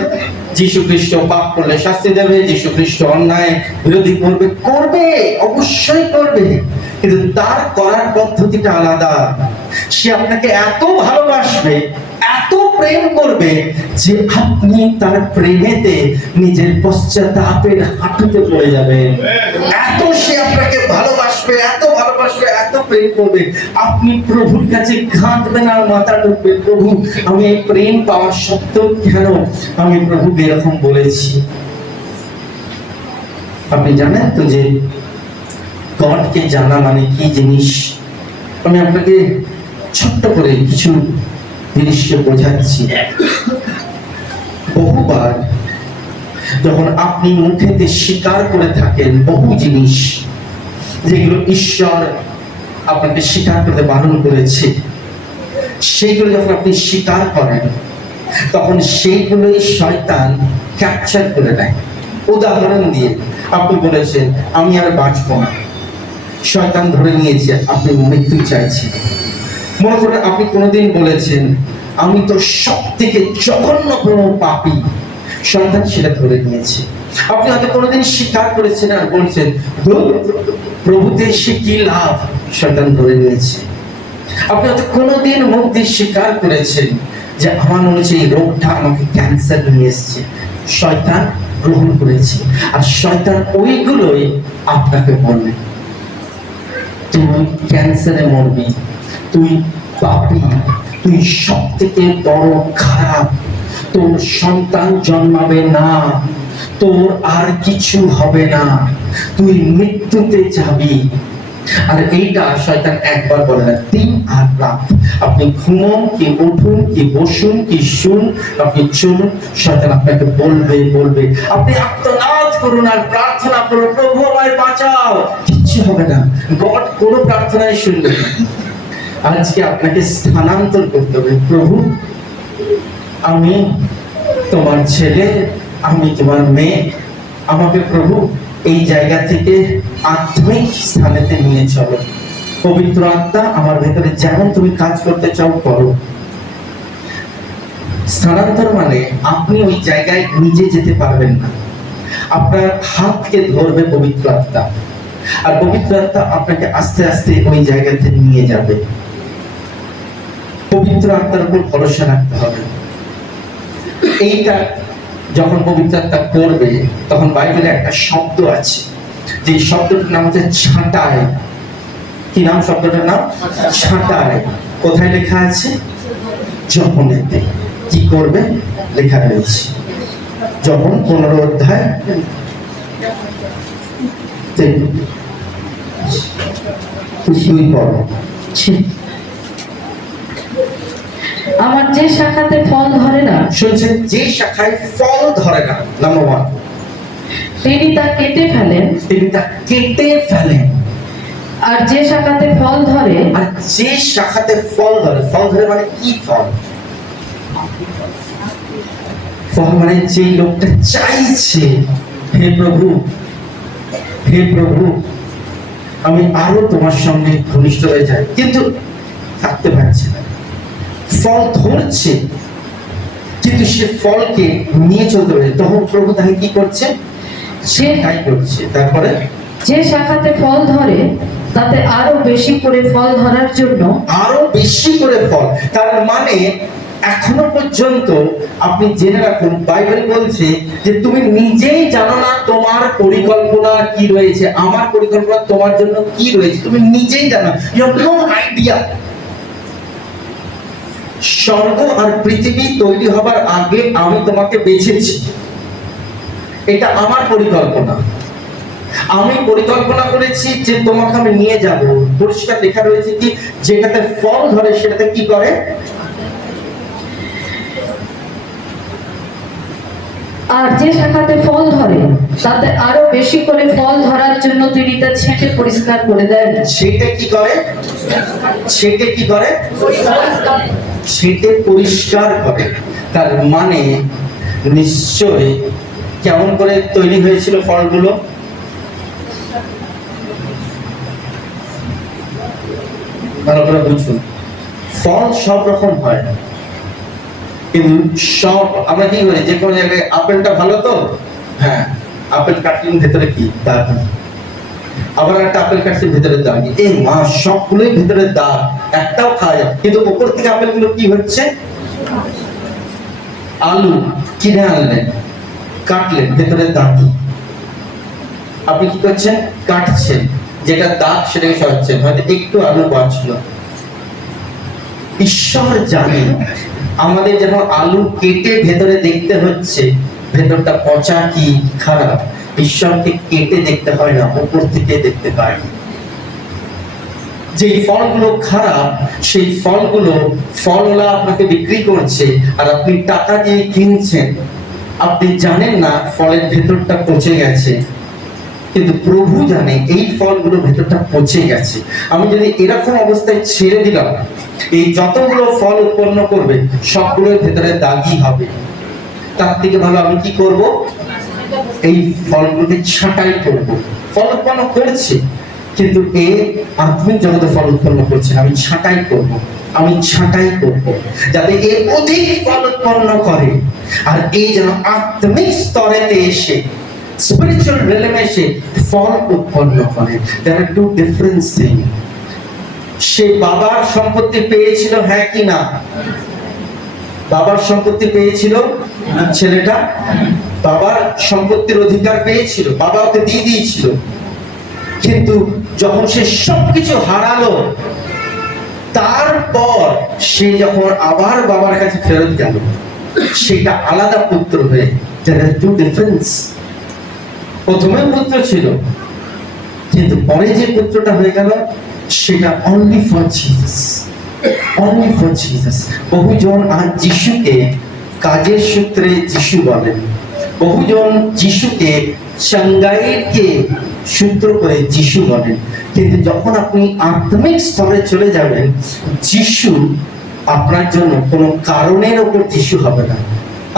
যিশু খ্রিস্ট পাপ করলে শাস্তি দেবে, যিশু খ্রিস্ট অন্যায় বিরোধী করবে, করবে, অবশ্যই করবে, কিন্তু তার করার পদ্ধতিটা আলাদা। সে আপনাকে এত ভালোবাসবে, এত প্রেম করবে যে আপনি তার প্রেমেতে নিজের পশ্চাতাপের হাঁটুতে পড়ে যাবেন। এত সে আপনাকে ভালোবাসবে, এত ভালোবাসবে, এত প্রেম করবে, আপনি প্রভুর কাছে কাঁদবেন আর মাথা ঢুকবেন, প্রভু আমি এই প্রেম পাওয়া সত্ত্বেও কেন আমি প্রভুকে এরকম বলেছি। আপনি জানেন তো যে গডকে জানা মানে কি জিনিস? আমি আপনাকে ছোট্ট করে কিছু জিনিসকে বোঝাচ্ছি। বহুবার যখন আপনি মুখেতে স্বীকার করে থাকেন বহু জিনিস যেগুলো ঈশ্বর আপনাকে স্বীকার করতে বারণ করেছে, সেইগুলো যখন আপনি স্বীকার করেন তখন সেইগুলোই শয়তান ক্যাপচার করে নেয়। উদাহরণ দিয়ে আপনি বলেছেন আমি আর বাঁচব না, শয়তান ধরে নিয়েছে আপনি মৃত্যু চাইছেন। মনে করেন আপনি কোনোদিন বলেছেন আমি তো সব থেকে জঘন্য কোনো পাপী, শয়তান সেটা ধরে নিয়েছে। আপনি হয়তো কোনোদিন স্বীকার করেছেন আর বলছেন প্রভুতে সে কি লাভ, শয়তান ধরে নিয়েছে। আপনি হয়তো কোনোদিন মুখ দিয়ে স্বীকার করেছেন যে আমার মনে হচ্ছে এই রোগটা আমাকে ক্যান্সার নিয়ে এসছে, শয়তান গ্রহণ করেছে। আর শয়তান ওইগুলোই আপনাকে বলবে তুই ক্যান্সারে মরবি, তুই পাপী, তুই সব থেকে বড় খারাপ, তোর সন্তান জন্মাবে না, তোর আর কিছু হবে না, তুই মৃত্যুতে যাবি। আর এইটা শয়তান একবার বলে না, দিন আর রাত। আপনি ঘুমন কি উঠুন কি বসুন কি শুন আপনি চলুন, শয়তান আপনাকে বলবে বলবে। আপনি আর্তনাদ করুন আর প্রার্থনা করুন প্রভু আমায় বাঁচাও, কিচ্ছু হবে না, গড কোনো প্রার্থনাই শুনবে না। আজকে আপনাকে স্থানান্তর করতে হবে। প্রভু আমি তোমার ছেলে, আমি তোমার মেয়ে, আমাকে প্রভু এই জায়গা থেকে আত্মিক স্থানেতে নিয়ে চলো। পবিত্র আত্মা আমার ভেতরে যেমন তুমি কাজ করতে চাও করো। স্থানান্তর মানে আপনি ওই জায়গায় নিজে যেতে পারবেন না, আপনার হাতকে ধরবে পবিত্র আত্মা, আর পবিত্র আত্মা আপনাকে আস্তে আস্তে ওই জায়গাতে নিয়ে যাবে। পবিত্র আত্মার উপর ভরসা রাখতে হবে। এইটা যখন পবিত্র আত্মা করবে তখন বাইবেলে একটা শব্দ আছে, যে শব্দটার নাম হচ্ছে ছাঁটাই। কি নাম শব্দটার নাম? ছাঁটাই। কোথায় লেখা আছে? যখনেতে। কি করবে লেখা রয়েছে যখন 15 অধ্যায় 2 পড়ো। আমার যে শাখাতে ফল ধরে না, শুনছেন, যে শাখায় ফল ধরে না, নাম্বার 1, তিনি তা কেটে ফেলেন। তিনি তা কেটে ফেলেন। আর যে শাখাতে ফল ধরে, আর যে শাখাতে ফল ধরে, ফল ধরে মানে কি ফল? ফল মানে যে লোকটা চাইছে হে প্রভু, হে প্রভু আমি আরো তোমার সঙ্গে ঘনিষ্ঠ হয়ে যাই, কিন্তু থাকতে পারছি না। ফল ধরছে কিন্তু সে ফলকে নিয়ে চলতে পারে। তখন প্রভু তাকে কি করছে? সে তাই করছে। তারপরে যে শাখাতে ফল ধরে তাতে আরো বেশি করে ফল ধরার জন্য আরো বেশি করে ফল। তার মানে এখনো পর্যন্ত আপনি জেনে রাখুন, বাইবেল বলছে যে তুমি নিজেই জানো না তোমার পরিকল্পনা কি রয়েছে, আমার পরিকল্পনা তোমার জন্য কি রয়েছে, তুমি নিজেই জানো। You have no idea. স্বর্গ আর পৃথিবী তৈরি হবার আগে আমি তোমাকে বেছেছি, এটা আমার পরিকল্পনা। আমি পরিকল্পনা করেছি যে তোমাকে আমি নিয়ে যাব। পরিষ্কার লেখা রয়েছে কি, যেটাতে ফল ধরে সেটাতে কি করে? আর যে শাখাতে ফল ধরে তাতে আরো বেশি করে ফল ধরার জন্য তিনি তা ছেঁটে পরিষ্কার করে দেন। সেটা কি করে? সেটা কি করে? সেটা পরিষ্কার করে। তার মানে নিশ্চয় কেমন করে তৈরি হয়েছিল ফলগুলো? ভালো করে বুঝুন। ফল সব রকম হয়, কিন্তু সব আমরা কি করি, যে কোনো জায়গায় আপেলটা ভালো তো, হ্যাঁ আপেল কাটলেন ভেতরে কি দাগ, আবার একটা আপেল কাটছেন ভেতরে দাগ, এই মা সবগুলোই ভেতরে দাগ, একটাও খাওয়া যায়। কিন্তু উপর থেকে আপেলগুলো কি হচ্ছে? আলু কিনে আনলেন, কাটলেন, ভেতরে দাগ। আপনি কি করছেন? কাটছেন, যেটা দাগ সেটাকে সরাচ্ছেন, হয়তো একটু আলু বাঁচলো। ঈশ্বর জানে আমাদের যখন আলু কেটে ভেতরে দেখতে হচ্ছে ভেতরটা পচা কি খারাপ, ঈশ্বরকে কেটে দেখতে হয় না, উপর থেকে দেখতে পায়। যে ফলগুলো খারাপ সেই ফলগুলো ফলওয়ালা আপনাকে বিক্রি করছে আর আপনি টাকা দিয়ে কিনছেন, আপনি জানেন না ফলের ভেতরটা পচে গেছে, কিন্তু প্রভু জানে এই ফলগুলো ভেতরটা পচে গেছে। আমি যদি এরকম অবস্থায় ছেড়ে দিলাম, এই যতগুলো ফল উৎপন্ন করবে সবগুলোর ভেতরে দাগই হবে। তার থেকে ভালো আমি কি করব? এই ফলগুলোকে ছাঁটাই করব। ফল উৎপন্ন করছে কিন্তু এ আত্মিক জগতে ফল উৎপন্ন করছে, আমি ছাঁটাই করব, আমি ছাঁটাই করব যাতে এ অধিক ফল উৎপন্ন করে, আর এই যেন আত্মিক স্তরেতে এসে স্পিরিচুয়াল রিলেমে এসে ফল উৎপন্ন করে। there are two different things। সে বাবার সম্পত্তি পেয়েছিল, হ্যাঁ কি না? বাবার সম্পত্তি পেয়েছিল ছেলেটা, বাবার সম্পত্তির অধিকার পেয়েছিল, বাবা ওকে দিয়ে দিয়েছিল। কিন্তু যখন সে সবকিছু হারালো, তারপর সে যখন আবার বাবার কাছে ফেরত গেল, সেটা আলাদা পুত্র হয়ে। there are two difference। প্রথমে পুত্র ছিল, কিন্তু পরে যে পুত্রটা হয়ে গেল সেটা only for Jesus, only for Jesus. বহুজন আজ যিশুকে কাজের সূত্রে যিশু বলেন, বহুজন যিশুকে চাঙ্গাইকে সূত্র করে যিশু বলেন, কিন্তু যখন আপনি আত্মিক স্তরে চলে যাবেন, যিশু আপনার জন্য কোনো কারণের উপর যিশু হবে না।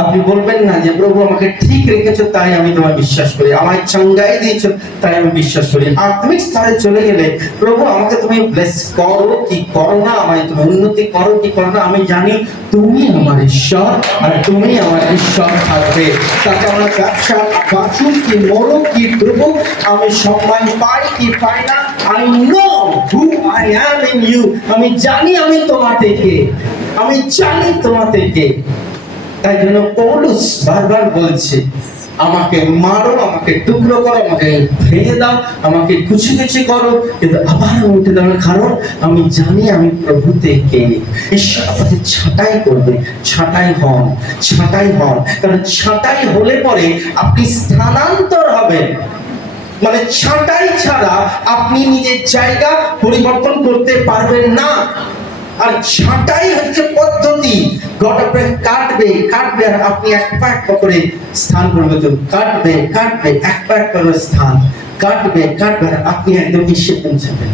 আপনি বলবেন না যে প্রভু আমাকে ঠিক রেখেছো তাই আমি তোমায় বিশ্বাস করি, আমায় চাঙ্গাই দিয়েছো তাই আমি বিশ্বাস করি। আত্মিক স্তরে চলে গেলে প্রভু আমাকে তুমি ব্লেস করো কি করো না, আমায় তুমি উন্নতি করো কি করো না, আমি জানি তুমি আমার ঈশ্বর আর তুমি আমার ঈশ্বর থাকবে। তাকে আমরা ব্যবসা বাঁচুক কি মরুক কি ডুবুক, আমি সম্মান পাই কি পাই না, I know who I am in you. আমি জানি আমি তোমার থেকে, আমি জানি তোমার থেকে। তাই জন্য পৌলুস বারবার বলছে, আমাকে মারো, আমাকে টুকরো করো, আমাকে ভেঙে দাও, আমাকে কুচি কুচি করো, কিন্তু আবার আমি উঠে দাঁড়ানো, কারণ আমি জানি আমি প্রভু থেকে। ঈশ্বর আপনাকে ছাঁটাই করবে। ছাঁটাই হন, ছাঁটাই হন, কারণ ছাঁটাই হলে পরে আপনি স্থানান্তর হবেন। মানে ছাঁটাই ছাড়া আপনি নিজের জায়গা পরিবর্তন করতে পারবেন না। আর ছাঁটাই হচ্ছে পদ্ধতি। গড আপনাকে কাটবে কাটবে আর আপনি এক পা এক পা করে স্থান পরিবর্তন, কাটবে কাটবে এক পা এক পা করে স্থান, কাটবে কাটবে আর আপনি একদম এসে পৌঁছাবেন।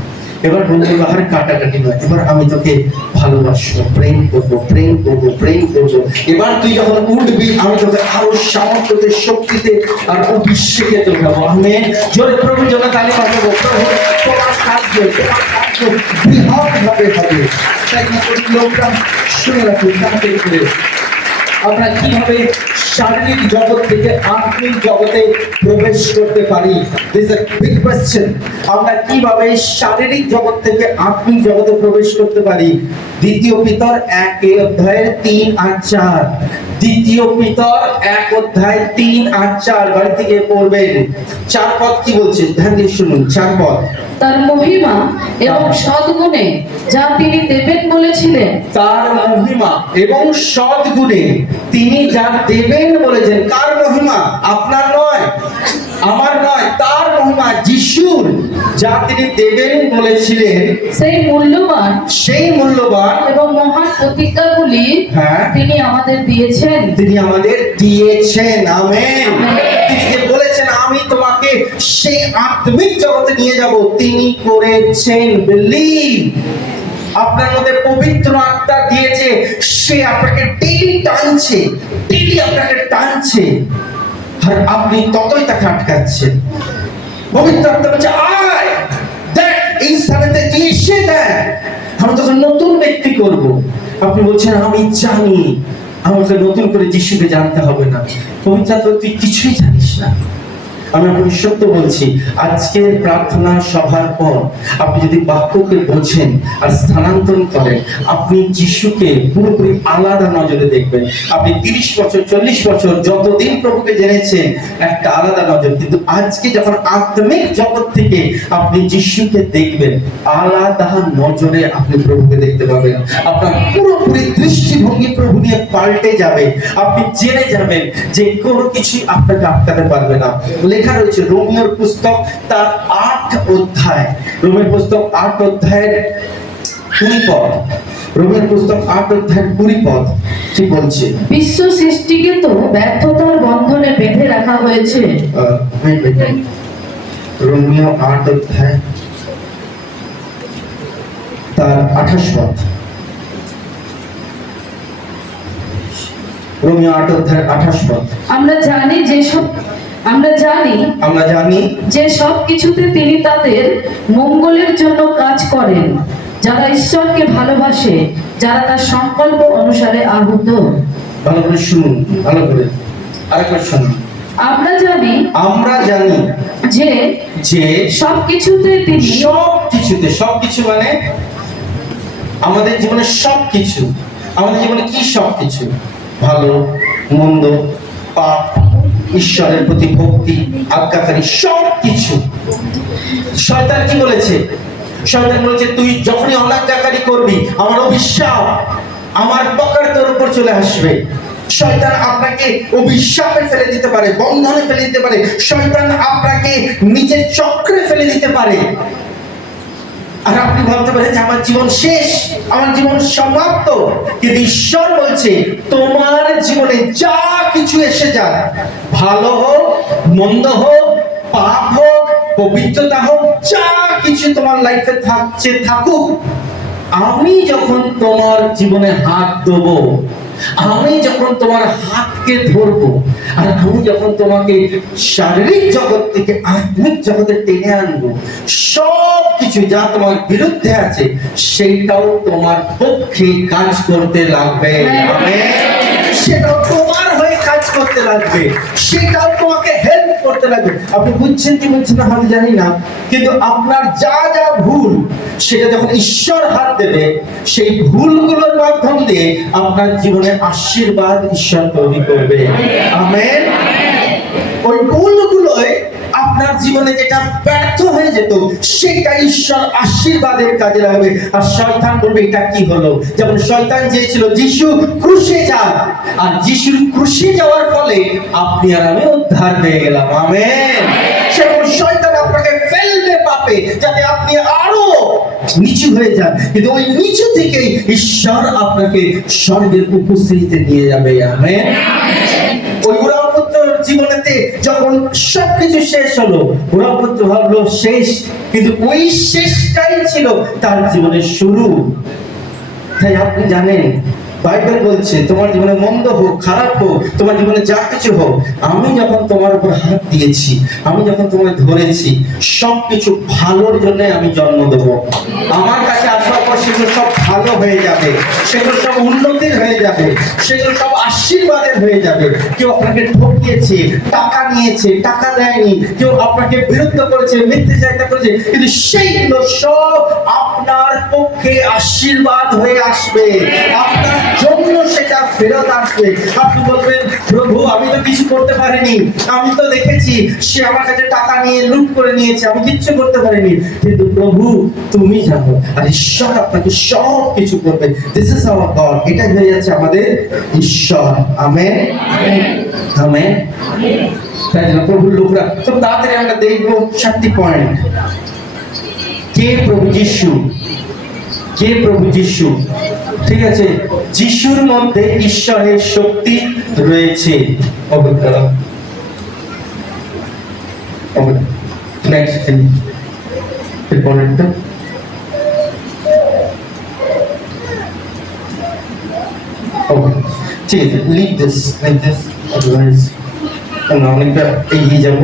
এবার বলবো আর কাটাকাটি নয়, এবার আমি তোকে ভালোবাসবো, প্রেম করবো, প্রেম করবো, প্রেম করবো। এবার তুই যখন উঠবি আমি তোকে আরো সামর্থ্যতে, শক্তিতে আর অভিষেকে তোকে আমেন। জোরে প্রভুর জন্য তালি বাজাবো। প্রভু তোমার কার্য বৃহৎ ভাবে হবে। তাই না করি লোকরা শুনে রাখুন তাড়াতাড়ি করে আমরা কিভাবে শারীরিক জগৎ থেকে আত্মিক জগতে প্রবেশ করতে পারি। This is a big question. আমরা কিভাবে শারীরিক জগৎ থেকে আত্মিক জগতে প্রবেশ করতে পারি? দ্বিতীয় পিতর 1:3-4। দ্বিতীয় পিতর 1:3-4 বাড়ি থেকে পড়বেন। 4 পদ কি বলছে ধ্যান দিয়ে শুনুন। 4 পদ। তার মহিমা এবং সদ্গুণে যা তিনি দেবেন বলেছিলেন, তার মহিমা এবং সদ্গুণে তিনি যা দেবেন বলেছেন। কার মহিমা? আপনার নয়, আমার নয়, তার মহিমা যিশুর, যা তিনি দেবেন বলেছিলেন। সেই মূল্যবান এবং মহান প্রতিজ্ঞাগুলি হ্যাঁ তিনি আমাদের দিয়েছেন। তিনি আমাদের দিয়েছেন। আমেন। তিনি যে বলেছেন আমি তোমাকে সেই আত্মিক জগতে নিয়ে যাব, তিনি করেছেন। বিলিভ। আপনার মধ্যে পবিত্র আত্মা দিয়েছে, সে আপনাকে ডেইলি টানছে, ডেইলি আপনাকে টানছে, আর আপনি ততই তাকে আটকাচ্ছেন। পবিত্র আত্মা বলছে আয় দেখ, এই স্থানেতে এসে দেখ, আমি তোকে নতুন ব্যক্তি করব। আপনি বলছেন আমি জানি, আমাকে নতুন করে যিশুকে জানতে হবে না। পবিত্র আত্মা তুই কিছুই জানিস না। আমি আপনাকে সত্য বলছি, আজকের প্রার্থনা সভার পর আপনি যদি বাক্যকে বোঝেন আর স্থানান্তর করেন, আপনি যিশুকে পুরোপুরি আলাদা নজরে দেখবেন। আপনি 30 বছর 40 বছর যতদিন প্রভুকে জেনেছেন একটা আলাদা নজর, কিন্তু আজকে যখন আত্মিক জগৎ থেকে আপনি যিশুকে দেখবেন, আলাদা নজরে আপনি প্রভুকে দেখতে পাবেন। আপনার পুরোপুরি দৃষ্টিভঙ্গি প্রভু নিয়ে পাল্টে যাবে। আপনি জেনে যাবেন যে কোনো কিছু আপনাকে আটকাতে পারবে না। লেখা রয়েছে রোমিওর পুস্তক তার 8 অধ্যায়, রোমের পুস্তক 8 অধ্যায়ের 20 পদ। রোমের পুস্তক 8 অধ্যায়ের 20 পদ কি বলছে? বিশ্ব সৃষ্টিকে তো ব্যর্থতার বন্ধনে বেঁধে রাখা হয়েছে। রোমিও 8 অধ্যায় তার 28 পদ। রোমিও 8 অধ্যায়ের 28 পদ। আমরা জানি যে সব কিছুতে তিনি তাদের মঙ্গলের জন্য কাজ করেন, যারা ঈশ্বরকে ভালোবাসে, যারা তার সংকল্প অনুসারে আহুত। ভালো করে শুনুন, ভালো করে আরেকবার শুনুন। আমরা জানি যে সবকিছুতে তিনি, সবকিছু মানে আমাদের জীবনে সবকিছু। আমাদের জীবনে কি সবকিছু? ভালো মন্দ, পাপ, ঈশ্বরের প্রতি ভক্তি, আজ্ঞাকারী, সবকিছু। শয়তান কি বলেছে? শয়তান বলেছে তুই যখনই অনাজ্ঞাকারী করবি, আমার অভিশাপ, আমার পকড় তোর উপর চলে আসবে। শয়তান আপনাকে অভিশাপে ফেলে দিতে পারে, বন্ধনে ফেলে দিতে পারে, শয়তান আপনাকে নিজের চক্রে ফেলে দিতে পারে। আর আপনি ভাবতে পারেন যে আমার জীবন শেষ, আমার জীবন সমাপ্ত। কিন্তু ঈশ্বর বলছে তোমার জীবনে যা কিছু এসে যাক, ভালো হোক, মন্দ হোক, পাপ হোক, পবিত্রতা হোক, যা কিছু তোমার লাইফে থাকছে থাকুক, আমি যখন তোমার জীবনে হাত দেবো, আমি যখন তোমার হাতকে ধরবো, আর আমি যখন তোমাকে শারীরিক জগৎ থেকে আত্মিক জগতে টেনে আনবো, সব কিছু যা তোমার বিরুদ্ধে আছে সেটাও তোমার পক্ষে কাজ করতে লাগবে। আমেন। সেটাও তোমার হয়ে কাজ করতে লাগবে, সেটাও তোমাকে হেল্প করতে লাগবে। আপনি বুঝছেন কি বুঝছেন না আমি জানি না, কিন্তু আপনার যা যা ভুল সেটা যখন ঈশ্বর হাত দেবে, সেই ভুলগুলোর মাধ্যম দিয়ে আপনার জীবনে আশীর্বাদ ঈশ্বর তৈরি করবে। আমেন। ওই ভুলগুলোই আপনার জীবনে যেটা ব্যর্থ হয়ে যেত সেটা ঈশ্বর আশীর্বাদের কাজে লাগবে। আর শয়তান বলবে এটা কি হলো? যেমন শয়তান চেয়েছিল যিশু ক্রুশে যাক, আর যিশুর ক্রুশে যাওয়ার ফলে আপনি আর আমি উদ্ধার পেয়ে গেলাম। আমেন। সেরকম শয়তান আপনাকে ফেলবে পাপে, যাতে আপনি আরো নিচু হয়ে যান, কিন্তু ওই নিচু থেকে ঈশ্বর আপনাকে স্বর্গের উপস্থিতিতে নিয়ে যাবে। আমেন। ওই উড়াপুত্র জীবনেতে যখন সবকিছু শেষ হলো, ওরা ভাবলো শেষ, কিন্তু ওই শেষটাই ছিল তার জীবনের শুরু। তাই আপনি জানেন, বাইবেল বলছে তোমার জীবনে মন্দ হোক, খারাপ হোক, তোমার জীবনে যা কিছু হোক, আমি যখন তোমার উপর হাত দিয়েছি, আমি যখন তোমায় ধরেছি, সবকিছু ভালোর জন্য আমি জন্ম দেবো। আমার কাছে আসার পর সেগুলো সব ভালো হয়ে যাবে, সেগুলো সব উন্নতির হয়ে যাবে, সেগুলো সব আশীর্বাদের হয়ে যাবে। কেউ আপনাকে ঠকিয়েছে, টাকা নিয়েছে, টাকা দেয়নি, কেউ আপনাকে বিরুদ্ধ করেছে, মিথ্যাচারিতা করেছে, কিন্তু সেইগুলো সব আপনার পক্ষে আশীর্বাদ হয়ে আসবে, আপনার জন্য সেটা ফেরত আসবে। আপনি বলবেন, প্রভু আমি তো কিছু করতে পারিনি, আমি তো দেখেছি সে আমার কাছে টাকা নিয়ে লুট করে নিয়েছে, আমি কিচ্ছু করতে পারিনি, কিন্তু প্রভু তুমি জানো, আর ঈশ্বর আপনাকে সব কিছু করবে। This is our god. এটা হয়ে যাচ্ছে আমাদের ঈশ্বর। Amen, amen. তাই জন্য প্রভুর লোকরা খুব তাড়াতাড়ি আমরা দেখবো 7টি পয়েন্ট। কে প্রভু যিশু? কে প্রভু যিশু? ঠিক আছে, যিশুর মধ্যে ঈশ্বরের শক্তি রয়েছে। নেক্সট পয়েন্টটা, ঠিক আছে, লিভ দিস আদারওয়াইজ আমরা অনেকটা এগিয়ে যাব।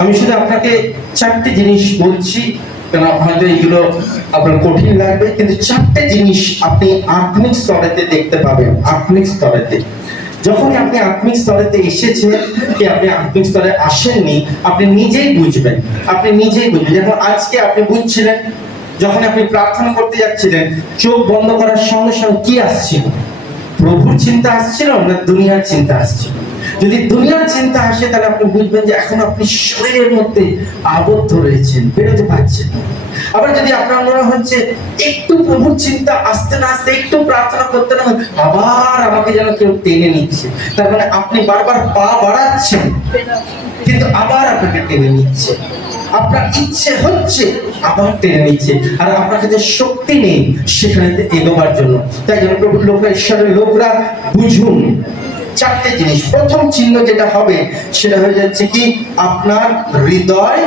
আমি শুধু আপনাকে 4টে জিনিস বলছি, কেন হয়তো এগুলো আপনার কঠিন লাগবে, কিন্তু 4টে জিনিস আপনি আত্মিক স্তরেতে দেখতে পাবেন। আত্মিক স্তরেতে যখনই আপনি আত্মিক স্তরেতে এসেছেন, কি আপনি আত্মিক স্তরে আসেননি, আপনি নিজেই বুঝবেন। আপনি নিজেই বুঝবেন। যেমন আজকে আপনি বুঝছিলেন, যখন আপনি প্রার্থনা করতে যাচ্ছিলেন, চোখ বন্ধ করার সঙ্গে সঙ্গে কি আসছিল? প্রভুর চিন্তা আসছিল না দুনিয়ার চিন্তা আসছিল? যদি দুনিয়ার চিন্তা আসে, তাহলে আপনি বুঝবেন যে এখন আপনি শরীরের মধ্যে আবদ্ধ রয়েছেন, বেরোতে পারছেন। আবার যদি আপনার মনে হচ্ছে একটু প্রভুর চিন্তা আসতে না আসতে, একটু প্রার্থনা করতে না, আবার আমাকে যেন কেউ টেনে নিচ্ছে, তার মানে আপনি বারবার পা বাড়াচ্ছেন, কিন্তু আবার আপনাকে টেনে নিচ্ছে। আপনার ইচ্ছে হচ্ছে, আবার টেনে নিচ্ছে, আর আপনার কাছে শক্তি নেই সেখানে এগোবার জন্য। তাই জন্য প্রভুর লোকরা, ঈশ্বরের লোকরা বুঝুন 4টে জিনিস। প্রথম চিহ্ন যেটা হবে সেটা হয়ে যাচ্ছে কি, আপনার হৃদয়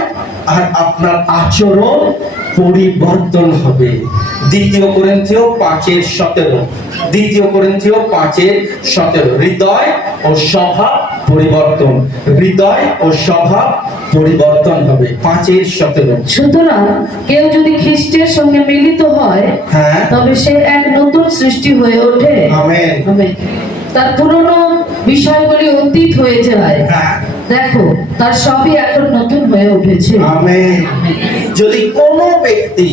আর আপনার আচরণ পরিবর্তন হবে। 2 কোরিন্থীয় 5:17, 2 কোরিন্থীয় 5:17, হৃদয় ও স্বভাব পরিবর্তন, হৃদয় ও স্বভাব পরিবর্তন হবে। 5:17। সুতরাং কেউ যদি খ্রিস্টের সঙ্গে মিলিত হয়, হ্যাঁ, তবে সে এক নতুন সৃষ্টি হয়ে ওঠে। আমেন। আমেন। তার পুরনো বিষয়গুলি অতীত হয়ে যায়, হ্যাঁ, দেখো তার সবই এখন নতুন হয়ে উঠেছে। আমেন। যদি কোনো ব্যক্তি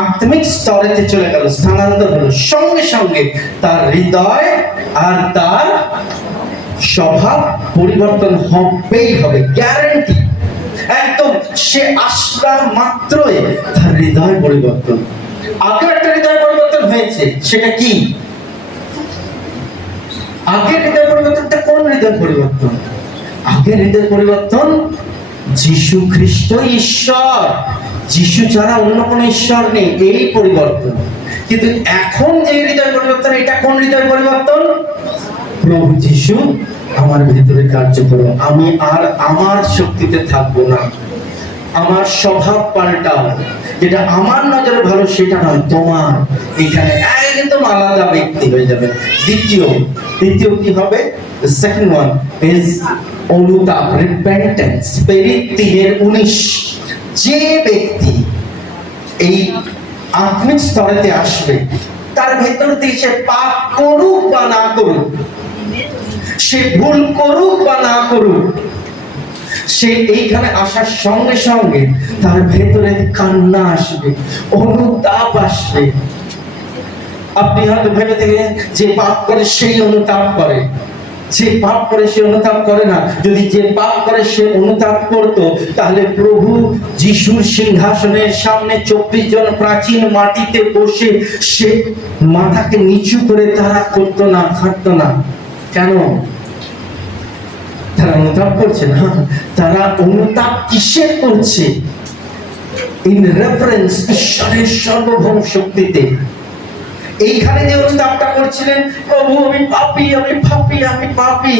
আত্মিক স্তরেতে চলে গেল, স্থানান্তর হলো, সঙ্গে সঙ্গে তার হৃদয় আর তার স্বভাব পরিবর্তন হবেই হবে, গ্যারান্টি। একদম সে আসলা মাত্রই তার হৃদয় পরিবর্তন। আগের একটা হৃদয় পরিবর্তন হয়েছে, সেটা কি? আগের হৃদয় পরিবর্তনটা কোন হৃদয় পরিবর্তন? আগের হৃদয় পরিবর্তন যিশু খ্রিস্ট ঈশ্বর, যিশু ছাড়া অন্য কোন ঈশ্বর নেই, এই পরিবর্তন। কিন্তু এখন যে হৃদয় পরিবর্তন, এটা কোন হৃদয় পরিবর্তন? প্রভু যিশু আমার ভিতরে কার্য করো, আমি আর আমার শক্তিতে থাকবো না, আমার স্বভাব পাল্টাও, যেটা আমার নজরে ভালো সেটা নয়, তোমার এখানে একদম আলাদা ব্যক্তি হয়ে যাবে। দ্বিতীয় কি হবে? The second one is অনুতাপ, repentance, Spirit 3:19। যে ব্যক্তি এই আত্মিক স্তরেতে আসবে, তার ভেতর থেকে সে পাপ করুক বা না করুক, সে ভুল করুক বা না করুক, সে এইখানে আসার সঙ্গে সঙ্গে তার ভেতরে কান্না আসবে, অনুতাপ আসবে। আপনি হয়তো ভেবে দেখেন যে পাপ করে সেই অনুতাপ করে, যে পাপ করে সে অনুতাপ করে না। যদি যে পাপ করে সে অনুতাপ করত, তাহলে প্রভু যিশুর সিংহাসনের সামনে 24 জন প্রাচীন মাটিতে বসে সে মাথাকে নিচু করে তারা করতো না, খাটতো না। কেন? তারা অনুতাপ করছে না, তারা অনুতাপ কিসের করছে? ইন রেফারেন্স ঈশ্বরের সার্বভৌম শক্তিতে। এইখানে যে অনুতাপটা করছিলেন, প্রভু আমি পাপী, আমি পাপী, আমি পাপী,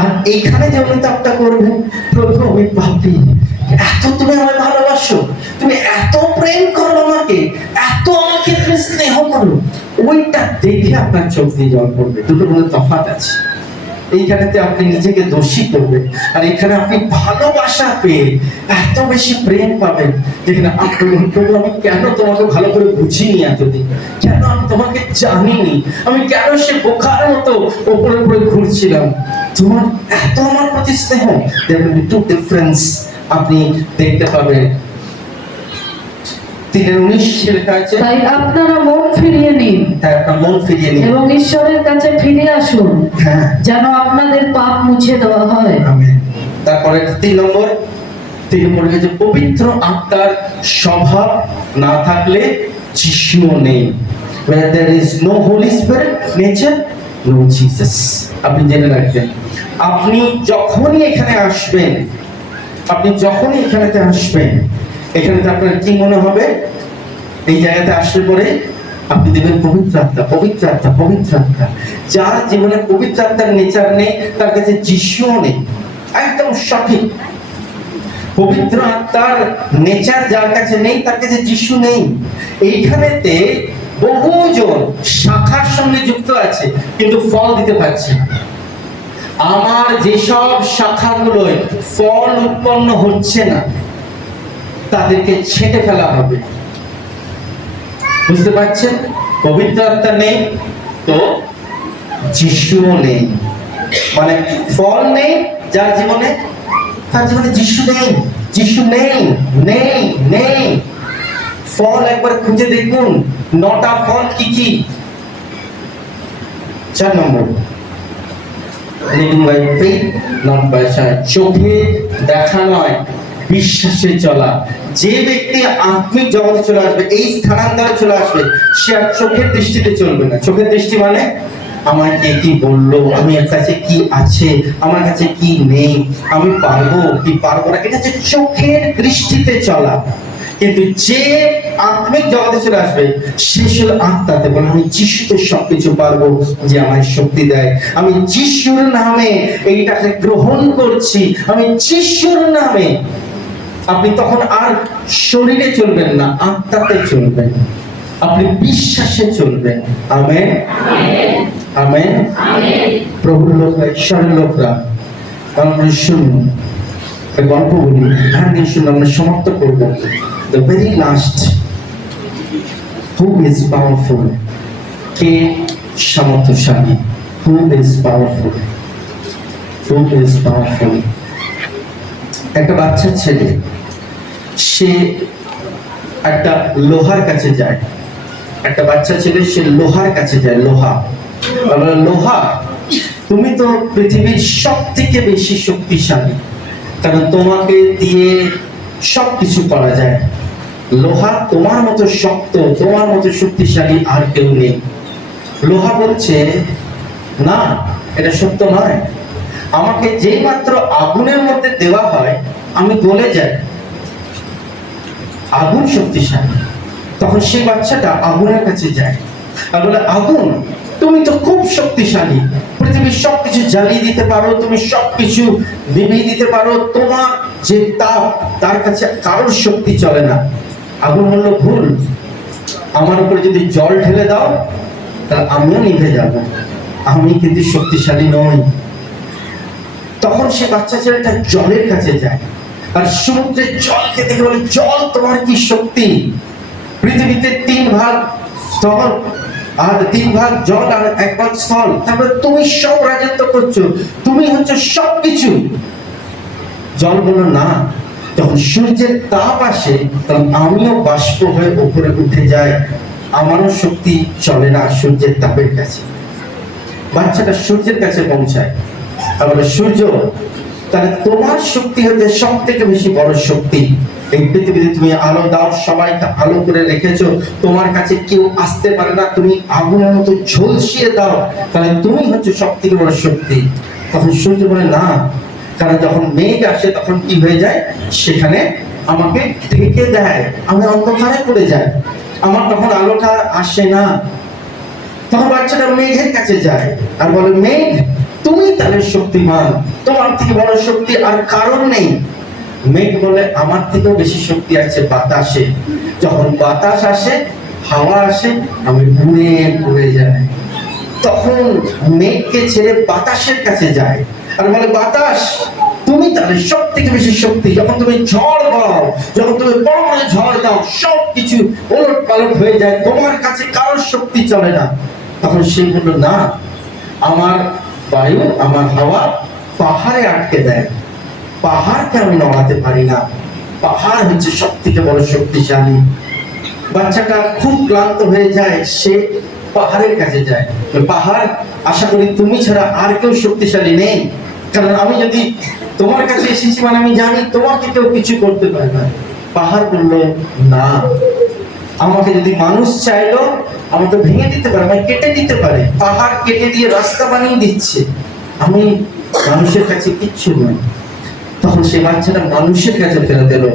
আর এইখানে যে অনুতাপটা করবেন, প্রভু আমি পাপী, এত তুমি আমায় ভালোবাসো, তুমি এত প্রেম করো আমাকে, এত আমাকে তুমি স্নেহ করো, ওইটা দেখে আপনার চোখ দিয়ে জল পড়বে। দুটোর মধ্যে তফাৎ আছে। এইখানেতে আপনি নিজেকে দোষী করবেন, আর এখানে আপনি ভালোবাসা পেয়ে এত বেশি প্রেম পাবেন, যেখানে আপনি বলবেন, প্রভু আমি কেন তোমাকে ভালো করে বুঝিনি এতদিন, কেন আমি তোমাকে জানিনি, আমি কেন সে বোকার মতো ওপরে উপরে ঘুরছিলাম, তোমার এত আমার প্রতি স্নেহ। there will be two difference আপনি দেখতে পাবেন। 3:19 লেখা আছে, তাই আপনারা মন ফিরিয়ে নিন তাই আপনার মন ফিরিয়ে নিন। এবং ঈশ্বরের কাছে ফিরে আসুন, হ্যাঁ, যেন আপনাদের পাপ মুছে দেওয়া হয়। আমেন। তারপরে 3 নম্বর হচ্ছে পবিত্র আত্মার স্বভাব না থাকলে যিশুও নেই। where there is no holy spirit nature, no Jesus। আপনি জেনে রাখবেন, আপনি যখনই এখানে আসবেন, এখানেতে আপনার কি মনে হবে? এই জায়গাতে আসলে পরে আপনি দেখবেন পবিত্র আত্মা। যার জীবনে পবিত্র আত্মার নেচার নেই, তার কাছে যিশুও নেই। একদম সঠিক। পবিত্র আত্মার নেচার যার কাছে নেই, তার কাছে যিশু নেই। এইখানেতে বহুজন শাখার সঙ্গে যুক্ত আছে, কিন্তু ফল দিতে পারছে না। আমার যেসব শাখাগুলোয় ফল উৎপন্ন হচ্ছে না, তাদেরকে ছেঁটে ফেলা হবে। বুঝতে পারছেন? পবিত্র আত্মা নেই তো যিশুও নেই, মানে ফল নেই যার জীবনে, তার জীবনে যিশু নেই। ফল একবার খুঁজে দেখুন, 9টা ফল কি কি? 4 নম্বর, living by faith not by sight। চোখে দেখা নয়, বিশ্বাসে চলা। যে ব্যক্তি আত্মিক জগতে চলে আসবে, এই স্থানান্তরে চলে আসবে, সে আর চোখের দৃষ্টিতে চলবে না। চোখের দৃষ্টি মানে আমার কে কি বললো, আমার কাছে কি আছে, আমার কাছে কি নেই, আমি পারবো কি পারবো না, এটা হচ্ছে চোখের দৃষ্টিতে চলা। কিন্তু যে আত্মিক জগতে চলে আসবে, সে শুধু আত্মাতে বলে আমি যিশুতে সবকিছু পারবো, যে আমায় শক্তি দেয়। আমি যিশুর নামে এইটাকে গ্রহণ করছি, আমি যিশুর নামে। আপনি তখন আর শরীরে চলবেন না, আত্মাতে চলবেন, আপনি বিশ্বাসে চলবেন। Amen, amen. প্রভুর লোকরা, ঈশ্বরের লোকরা, আমরা শুনুন, গল্প বলি, ধ্যান দিয়ে শুনুন, আমরা সমাপ্ত করবো। The very last, who is powerful? K সামর্থ্যশালী? Who is powerful? একটা বাচ্চা ছেলে, সে একটা লোহার কাছে যায়। সে লোহার কাছে যায়। লোহা, তুমি তো পৃথিবীর সব থেকে বেশি শক্তিশালী, কারণ তোমাকে দিয়ে সবকিছু করা যায়। লোহা তোমার মতো শক্ত, তোমার মতো শক্তিশালী আর কেউ নেই। লোহা বলছে না, এটা সত্য নয়। আমাকে যেই মাত্র আগুনের মধ্যে দেওয়া হয়, আমি গলে যাই। আগুন শক্তিশালী। তখন সেই বাচ্চাটা আগুনের কাছে যায় আর বলে, আগুন তুমি তো খুব শক্তিশালী, পৃথিবীর সবকিছু জ্বালিয়ে দিতে পারো, তুমি সবকিছু নিভিয়ে দিতে পারো, তোমার যে তাপ, তার কাছে কারোর শক্তি চলে না। আগুন বলল, ভুল, আমার উপরে যদি জল ঢেলে দাও, তাহলে আমিও নিভে যাব, আমি কিন্তু শক্তিশালী নই। তখন সে বাচ্চা ছেলেটা জলের কাছে যায় আর সমুদ্রের জলকে দেখে বলে, জল তোমার কি শক্তি? পৃথিবীতে 3 ভাগ স্থল আর 3 ভাগ জল আর 1 ভাগ স্থল, তারপরে তুমি সব রাজত্ব করছো, তুমি হচ্ছে সবকিছু। জল বলল না। তখন সূর্যের তাপ আসে, তখন আমিও বাষ্প হয়ে উপরে উঠে যাই, আমারও শক্তি চলে না সূর্যের তাপের কাছে। বাচ্চাটা সূর্যের কাছে পৌঁছায় আর বলে, সূর্য, তাহলে তোমার শক্তি হচ্ছে সব থেকে বেশি বড় শক্তি। এই পৃথিবীতে তুমি আলো দাও, সবাইকে আলো করে রেখেছো, তোমার কাছে কেউ আসতে পারে না, তুমি আগুনের মতো ঝলসিয়ে দাও, তাহলে তুমি হচ্ছে সব থেকে বড় শক্তি। তখন সূর্য বলে, না, কারণ যখন মেঘ আসে তখন কি হয়ে যায়, সেখানে আমাকে ঢেকে দেয়, আমি অন্ধকারে পড়ে যাই, আমার তখন আলোটা আসে না। তখন বাচ্চাটা মেঘের কাছে যায় আর বলে, মেঘ তুমি তাহলে শক্তিমান, তোমার থেকে বড় শক্তি আর কারণ নেই। মেঘ বলে আমার থেকেও বেশি শক্তি আছে বাতাসে, যখন বাতাস আসে, হাওয়া আসে, আমি উড়ে যাই। তখন মেঘকে ছেড়ে বাতাসের কাছে যায় আর বলে, বাতাস তুমি তাহলে সব থেকে বেশি শক্তি। যখন তুমি ঝড় দাও, যখন তুমি বড় ঝড় দাও, সবকিছু ওলট পালট হয়ে যায়, তোমার কাছে কারোর শক্তি চলে না। তখন সে বললো, না, আমার বায়ু, আমার হাওয়া পাহাড়ে আটকে দেয়, পাহাড়কে আমি নড়াতে পারি না, পাহাড় হচ্ছে সব থেকে বড় শক্তিশালী। বাচ্চাটা খুব ক্লান্ত হয়ে যায়, সে পাহাড়ের কাছে যায়। পাহাড়, আশা করি তুমি ছাড়া আর কেউ শক্তিশালী নেই, কারণ আমি যদি তোমার কাছে এসেছি মানে আমি জানি তোমাকে কেউ কিছু করতে পারে না। পাহাড় বললো, না, আমাকে যদি মানুষ চাইলো আমাকে ভেঙে দিতে পারে, আমাকে কেটে দিতে পারে। পাহাড় কেটে দিয়ে রাস্তা বানিয়ে দিচ্ছে, আমি মানুষের কাছে কিচ্ছু নই। তখন সে বাচ্চাটা মানুষের কাছে ফেরত এলো,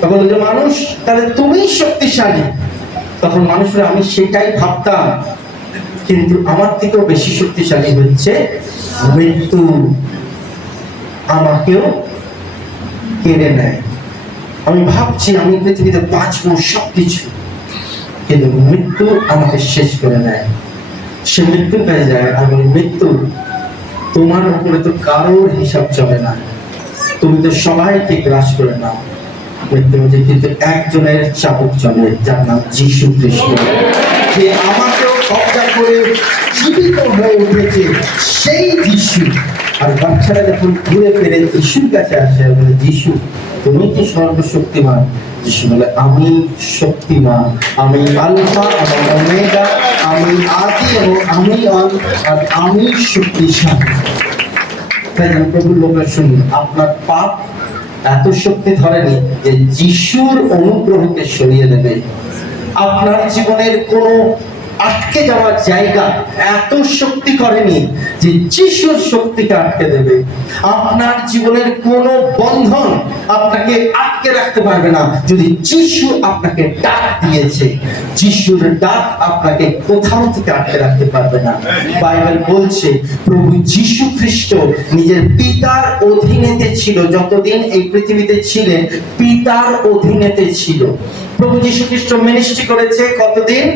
তখন বললো, মানুষ তাহলে তুমি শক্তিশালী। তখন মানুষরা, আমি সেটাই ভাবতাম, কিন্তু আমার থেকেও বেশি শক্তিশালী হচ্ছে মৃত্যু, আমাকেও কেড়ে নেয়। আমি ভাবছি আমি পৃথিবীতে বাঁচবো সবকিছু, কিন্তু মৃত্যু আমাকে শেষ করে নেয়। সে মৃত্যু পেয়ে যায় আর বলে, মৃত্যু তোমার উপরে তো কারোর হিসাব চলে না, তুমি তো সবাইকে গ্রাস করে নাও। মৃত্যু বলছে, কিন্তু একজনের চাবুক চলে, যার নাম যীশু খ্রিস্ট, যে আমাকেও কবজা করে জীবিত হয়ে উঠেছে, সেই যীশু। আর বাচ্চারা যখন ঘুরে ফিরে যিশুর কাছে আসে, বলে, যীশু তুমি কি সর্বশক্তিমান? যিশু বলে, আমি শক্তিমান, আমি আলফা এবং ওমেগা, আমি আদি এবং আমি অন্ত, আর আমি শক্তিশালী। তাই প্রভুর লোকের শুনুন, আপনার পাপ এত শক্তি ধরেনি যে যিশুর অনুগ্রহকে সরিয়ে দেবে। আপনার জীবনের কোনো আটকে যাওয়ার জায়গা এত শক্তি করেনি যে যিশুর শক্তিকে আটকে দেবে। আপনার জীবনের কোনো বন্ধন আপনাকে আটকে রাখতে পারবে না, যদি যিশু আপনাকে ডাক দিয়েছে। যিশুর ডাক আপনাকে কোথাও থেকে আটকে রাখতে পারবে না। বাইবেল বলছে প্রভু যিশু খ্রিস্ট নিজের পিতার অধীনেতে ছিল, যতদিন এই পৃথিবীতে ছিলেন পিতার অধীনেতে ছিল। প্রভু যিশু খ্রিস্ট মিনিস্ট্রি করেছে কতদিন?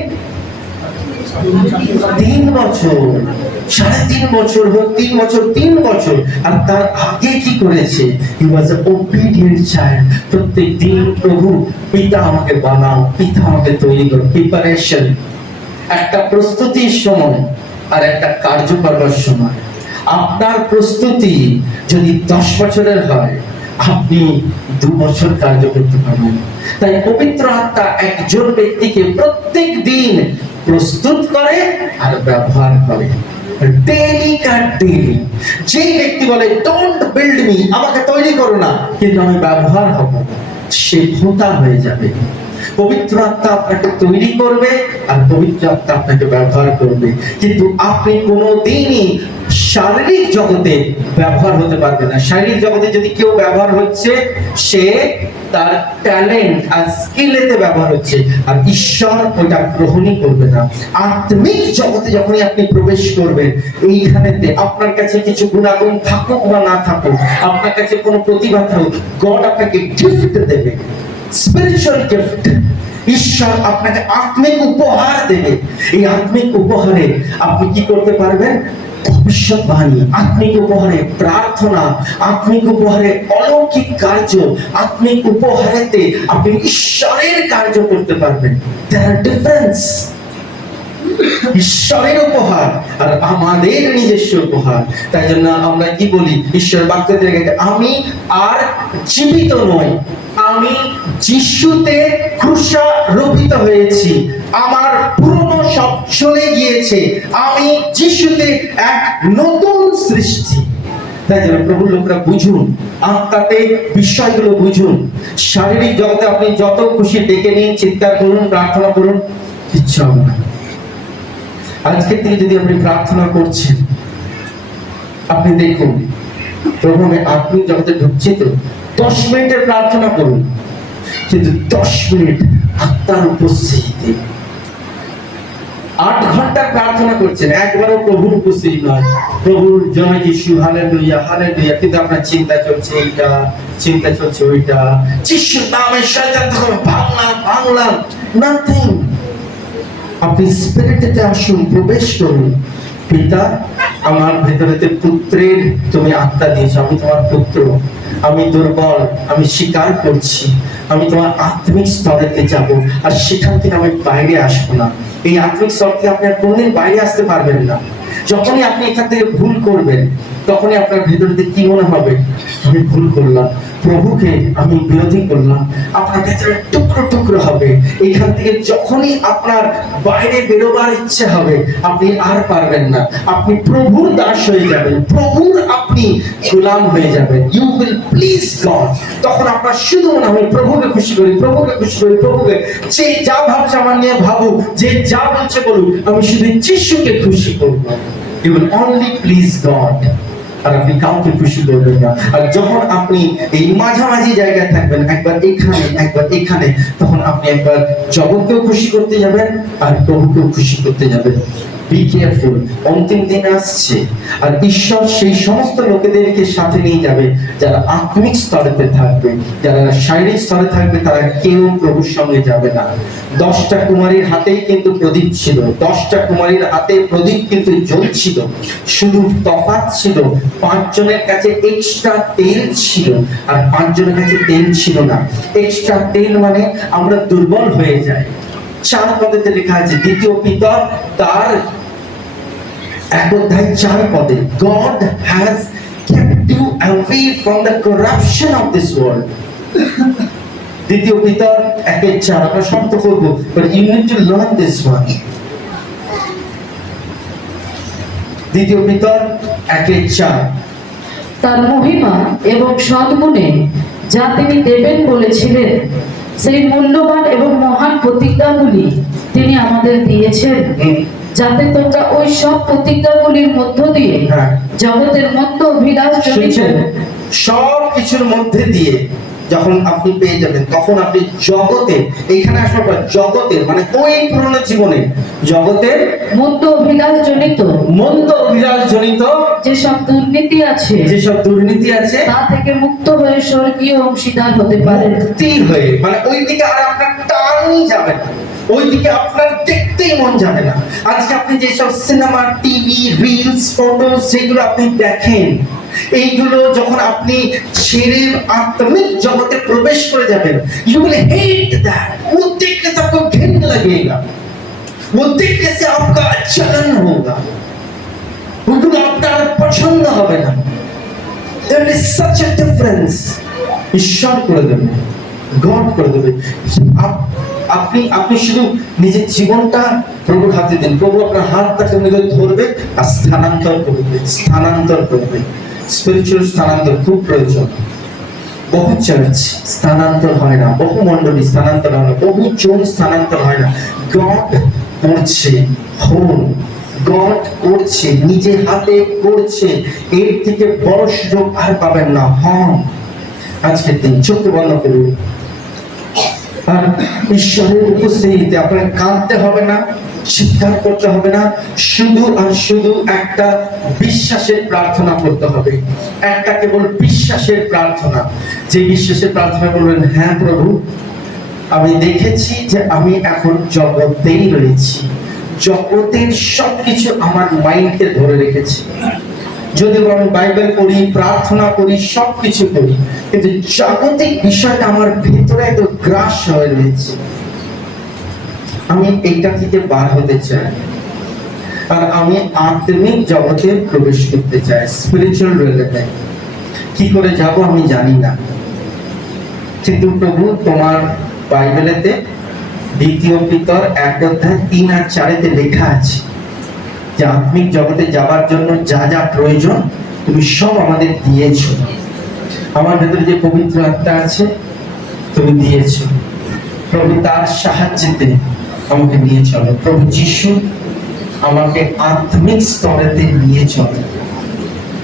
3 বছর, 3.5 বছর হোক, 3 বছর, 3 বছর। আর তার আগে কি করেছে? হি ওয়াজ আ ওবিডিয়েন্ট চাইল্ড। প্রত্যেক দিন প্রভু, পিতা আমাকে বানাও, পিতা আমাকে তৈরি করো। প্রিপারেশন, একটা প্রস্তুতির সময় আর একটা কার্য করবার সময়। আপনার প্রস্তুতি যদি 10 বছরের হয়, আপনি 2 বছর কার্য করতে পারবেন। তাই পবিত্র আত্মা একজন ব্যক্তিকে প্রত্যেক দিন প্রস্তুত করে আর ব্যবহার করে, ডেইলি কাট ডেইলি। যে ব্যক্তি বলে, ডোন্ট বিল্ড মি, আমাকে তৈরি করো না, কিন্তু আমি ব্যবহার হব, সে ভোঁতা হয়ে যাবে। পবিত্র আত্মা আপনাকে তৈরি করবে আর পবিত্র আত্মা আপনাকে ব্যবহার করবে, কিন্তু আপনি কোনোদিনই শারীরিক জগতে ব্যবহার হতে পারবে না। শারীরিক জগতে যদি কেউ ব্যবহার হচ্ছে, সে তার ট্যালেন্ট আর স্কিলেতে ব্যবহার হচ্ছে, আর ঈশ্বর ওটা গ্রহণই করবে না। আত্মিক জগতে যখনই আপনি প্রবেশ করবেন, এইখানেতে আপনার কাছে কিছু গুণাগুণ থাকুক বা না থাকুক, আপনার কাছে কোনো প্রতিভা থাকুক, গড আপনাকে গিফট দেবে, স্পিরিচুয়াল গিফট। ঈশ্বর আপনাকে আত্মিক উপহার দেবে। এই আত্মিক উপহারে আপনি কি করতে পারবেন? ভবিষ্যৎবাণী, আত্মিক উপহারে প্রার্থনা, আত্মিক উপহারে অলৌকিক কার্য, আত্মিক উপহারেতে আপনি ঈশ্বরের কার্য করতে পারবেন। There are difference। ঈশ্বরের উপহার আর আমাদের নিজস্ব উপহার। তাই জন্য আমরা কি বলি, ঈশ্বর বাক্য থেকে, আমি আর জীবিত নই, আমি যিশুতে ক্রুশারোপিত হয়েছি, আমার পুরনো সব চলে গিয়েছে, আমি যিশুতে এক নতুন সৃষ্টি। তাই জন্য প্রভুর লোকরা বুঝুন, আত্মাতে বিষয়গুলো বুঝুন। শারীরিক জগতে আপনি যত খুশি ডেকে নিন, চিৎকার করুন, প্রার্থনা করুন, কিচ্ছু হবে না। আজকের থেকে যদি আপনি প্রার্থনা করছেন, আপনি দেখুন প্রভু আমি আত্মিক জগতে ঢুকছি, তো 10 মিনিটের প্রার্থনা করুন, কিন্তু 10 মিনিট আত্মার উপস্থিতিতে। 8 ঘন্টা প্রার্থনা করছেন, একবারও প্রভুর উপস্থিতি নয়, প্রভুর জয় যিশু হালেলুয়া হালেলুয়া, কিন্তু আপনার চিন্তা চলছে এইটা, চিন্তা চলছে ওইটা, যিশুর নামে শয়তান ধরে ভাঙলাম, নাথিং। আপনি স্পিরিটেতে আসুন, প্রবেশ করুন। পিতা, আমার ভেতরেতে পুত্রের তুমি আত্মা দিয়েছো, আমি তোমার পুত্র, আমি দুর্বল, আমি স্বীকার করছি, আমি তোমার আত্মিক স্তরেতে যাব, আর সেখান থেকে আমি বাইরে আসবো না। এই আত্মিক স্তর থেকে আপনি আর কোনদিন বাইরে আসতে পারবেন না। যখনই আপনি এখান থেকে ভুল করবেন, তখনই আপনার ভেতরতে কি মনে হবে, আমি ভুল করলাম, প্রভুকে আমি বিরোধী করলাম। আপনার ভেতরে টুকরো টুকরো হবে। এখান থেকে যখনই আপনার বাইরে বেরোবার ইচ্ছে হবে, আপনি আর পারবেন না, আপনি প্রভুর দাস হয়ে যাবেন, প্রভুর আপনি গোলাম হয়ে যাবেন। You will please God. তখন আপনার শুধু মনে হবে প্রভুকে খুশি করি, প্রভুকে খুশি করি, প্রভুকে, যে যা ভাবছে আমার নিয়ে ভাবুক, যে যা বলছে বলুক, আমি শুধু যিশুকে খুশি করবো। You will only please God, আর আপনি কাউকে খুশি করবেন না। আর যখন আপনি এই মাঝামাঝি জায়গায় থাকবেন, একবার এখানে একবার এখানে, তখন আপনি একবার জগৎকেও খুশি করতে যাবেন আর প্রভুকেও খুশি করতে যাবেন। বি কেয়ারফুল, অন্তিম দিন আসছে, আর ঈশ্বর সেই সমস্ত লোকেদেরকে সাথে নিয়ে যাবে যারা আত্মিক স্তরেতে থাকবে। যারা শারীরিক স্তরে থাকবে তারা কেউ প্রভুর সঙ্গে যাবে না। 10টা কুমারীর হাতেই কিন্তু প্রদীপ ছিল, 10টা কুমারীর হাতে প্রদীপ কিন্তু জ্বলছিল, শুধু তফাৎ ছিল 5 জনের কাছে এক্সট্রা তেল ছিল আর 5 জনের কাছে তেল ছিল না। এক্সট্রা তেল মানে আমরা দুর্বল হয়ে যাই। 4 পদেতে লেখা আছে, 2 পিতর তার 1 অধ্যায় 4 পদে, God has kept you away from the corruption of this world. 2 Peter 1:4, আমরা শব্দ করবো, but you need to learn this one. 2 Peter 1:4, তার মহিমা এবং সদ্গুণে যা তিনি দেবেন বলেছিলেন, সেই মূল্যবান এবং মহান প্রতিজ্ঞাগুলি তিনি আমাদের দিয়েছেন, যাতে তোমরা ওই সব প্রতিজ্ঞাগুলির মধ্য দিয়ে হ্যাঁ। জগতের মধ্য অভিলাষ জনিত সব কিছুর মধ্যে দিয়ে যখন আপনি পেয়ে যাবেন, তখন আপনি জগতে, এখানে আসার পর জগতের মানে ওই পুরনো জীবনে জগতের মধ্য অভিলাষ জনিত মন্দ অভিলাষ জনিত যেসব দুর্নীতি আছে, যেসব দুর্নীতি আছে, তা থেকে মুক্ত হয়ে স্বর্গীয় অংশীদার হতে পারে। মুক্তি হয়ে, মানে ওই দিকে আর আপনার টানই যাবে না, ওইদিকে আপনার দেখতেই মন যাবে না। আজকে আপনি যেসব সিনেমা, টিভি, রিলস, ফটোস যেগুলো আপনি দেখেন, এইগুলো যখন আপনি ছেড়ে আত্মিক জগতে প্রবেশ করে যাবেন, you will hate that। वो देखने से आपको घिन लगेगा, वो देखने से आपका जलन होगा, ওগুলো আপনার পছন্দ হবে না। There is such a difference। ঈশ্বর করে দেবে, গড করে দেবে। আপনি শুধু নিজের জীবনটা প্রভুর হাতে দিন, প্রভু আপনার হাতটাকে ধরবে আর স্থানান্তর করবে। স্পিরিচুয়াল স্থানান্তর খুব প্রয়োজন। বহু চার্চ স্থানান্তর হয় না, বহু মণ্ডলী স্থানান্তর হয় না, বহু জন স্থানান্তর হয় না। গড করছে, হোল গড করছে, নিজে হাতে করছে, এর থেকে বড় সুযোগ আর পাবেন না। হন আজকের দিন চোখ বন্ধ করুন, আর ঈশ্বরের উপস্থিতিতে আপনার কাঁদতে হবে না, চিৎকার করতে হবে না, শুধু আর শুধু একটা বিশ্বাসের প্রার্থনা করতে হবে, একটা কেবল বিশ্বাসের প্রার্থনা। যে বিশ্বাসের প্রার্থনা করবেন, হ্যাঁ প্রভু, আমি দেখেছি যে আমি এখন জগতেই রয়েছি, জগতের সবকিছু আমার মাইন্ডকে ধরে রেখেছি। যদিও আমি বাইবেল পড়ি, প্রার্থনা করি, সবকিছু করি, কিন্তু জাগতিক বিষয়টা আমার ভিতরে একটু গ্রাস হয়ে রয়েছে। আমি এইটা থেকে বার হতে চাই, আর আমি আত্মিক জগতে প্রবেশ করতে চাই, স্পিরিচুয়াল রিয়েলিটি। কি করে যাব আমি জানি না, কিন্তু প্রভু তোমার বাইবেলেতে 2 পিতর 1 অধ্যায় 3 আর 4 লেখা আছে যে আত্মিক জগতে যাবার জন্য যা যা প্রয়োজন তুমি সব আমাদের দিয়েছো। আমার ভেতরে যে পবিত্র আত্মা আছে তুমি দিয়েছো, প্রভু তার সাহায্যেতে আমাকে নিয়ে চলো। প্রভু যিশু আমাকে আত্মিক স্তরেতে নিয়ে চলো,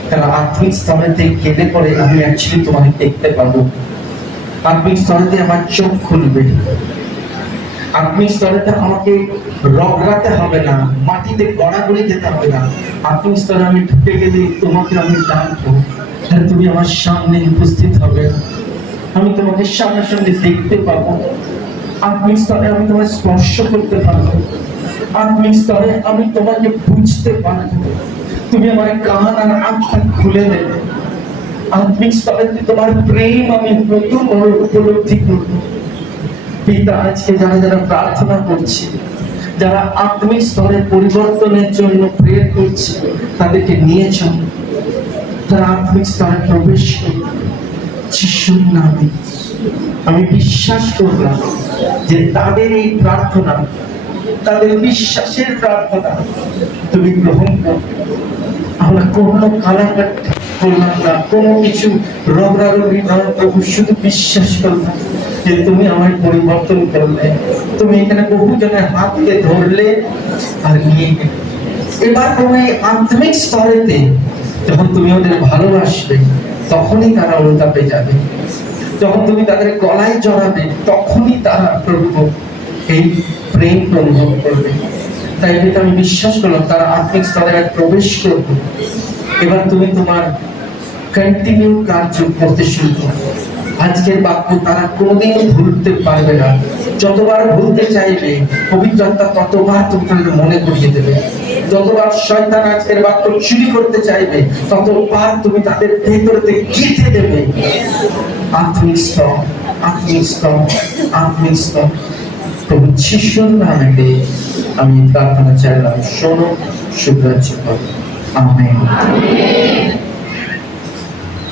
কারণ আত্মিক স্তরেতে গেলে পরে আমি অ্যাকচুয়ালি তোমাকে দেখতে পাবো। আত্মিক স্তরেতে আমার চোখ খুলবে, আত্মিক স্তরেতে আমাকে রগড়াতে হবে না, মাটিতে গড়াগড়ি যেতে হবে না। আত্মিক স্তরে আমি ঢুকে গেলে তোমাকে আমি ডাকবো, আর তুমি আমার সামনে উপস্থিত হবে। আমি তোমাকে সামনাসামনি দেখতে পাবো। আত্মিক স্তরে আমি তোমায় স্পর্শ করতে পারবো। আত্মিক স্তরে আমি তোমাকে বুঝতে পারবো। তুমি আমার কান আর আত্মা খুলে দেবে। আত্মিক স্তরে তোমার প্রেম আমি নতুন উপলব্ধি করবো। পিতা, আজকে যারা যারা প্রার্থনা করছে, যারা আত্মিক স্তরে পরিবর্তনের জন্য প্রেয়ার করছে, তাদেরকে নিয়ে যাও, তারা আত্মিক স্তরে প্রবেশ করবে যিশুর নামে। আমি বিশ্বাস করলাম যে তাদের এই প্রার্থনা, তাদের বিশ্বাসের প্রার্থনা তুমি গ্রহণ করবে। আমরা কোনো কালাকাট করলাম না, কোনো কিছু রগড়ারগি নয় প্রভু, শুধু বিশ্বাস করলাম যে তুমি আমায় পরিবর্তন করলে। তুমি এখানে বহু জনের হাতকে ধরলে আর নিয়ে গেলে। এবার তুমি আত্মিক স্তরেতে যখন তুমি ওদের ভালোবাসবে, তখনই তারা অনুতাপে যাবে। যখন তুমি তাদের গলায় জড়াবে, তখনই তারা প্রভু এই প্রেম অনুভব করবে। তাই এটা আমি বিশ্বাস করলাম তারা আত্মিক স্তরে প্রবেশ করবে। এবার তুমি তোমার কন্টিনিউ কাজ করতে শুরু করো। আজকের বাক্য তারা কোনোদিন ভুলতে পারবে না। যতবার ভুলতে চাইবে, পবিত্র আত্মা ততবার তোমাকে মনে করিয়ে দেবে। যতবার শয়তান আজকের বাক্য চুরি করতে চাইবে, ততবার তুমি তাদের ভেতরে গেঁথে দেবে। আত্মিক স্তর, আত্মিক স্তর, আত্মিক স্তর। প্রভু যিশুর নামে আমি প্রার্থনা চাইলাম, শোনো, শুভরাজ্য করো। আমেন।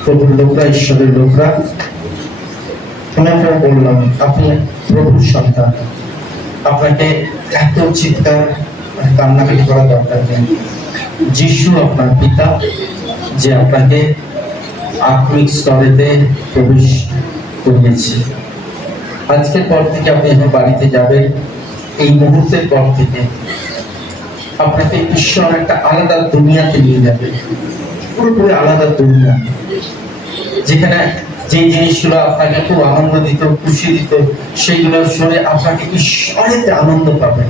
প্রভুর লোকরা, ঈশ্বরের লোকরা, আমি আপনাকে বললাম আপনি প্রভুর সন্তান। আপনাকে এত চিৎকার কান্নাকাটি করা দরকার নেই। যিশু আপনার পিতা, যে আপনাকে আত্মিক স্তরেতে প্রবেশ করিয়েছে। আজকের পর থেকে আপনি যখন বাড়িতে যাবেন, এই মুহূর্তের পর থেকে আপনাকে ঈশ্বর একটা আলাদা দুনিয়াতে নিয়ে যাবে, পুরোপুরি আলাদা দুনিয়া, যেখানে যে জিনিসগুলো আপনাকে খুব আনন্দ দিত, খুশি দিত, সেইগুলো শুনে আপনাকে ঈশ্বরেতে আনন্দ পাবেন।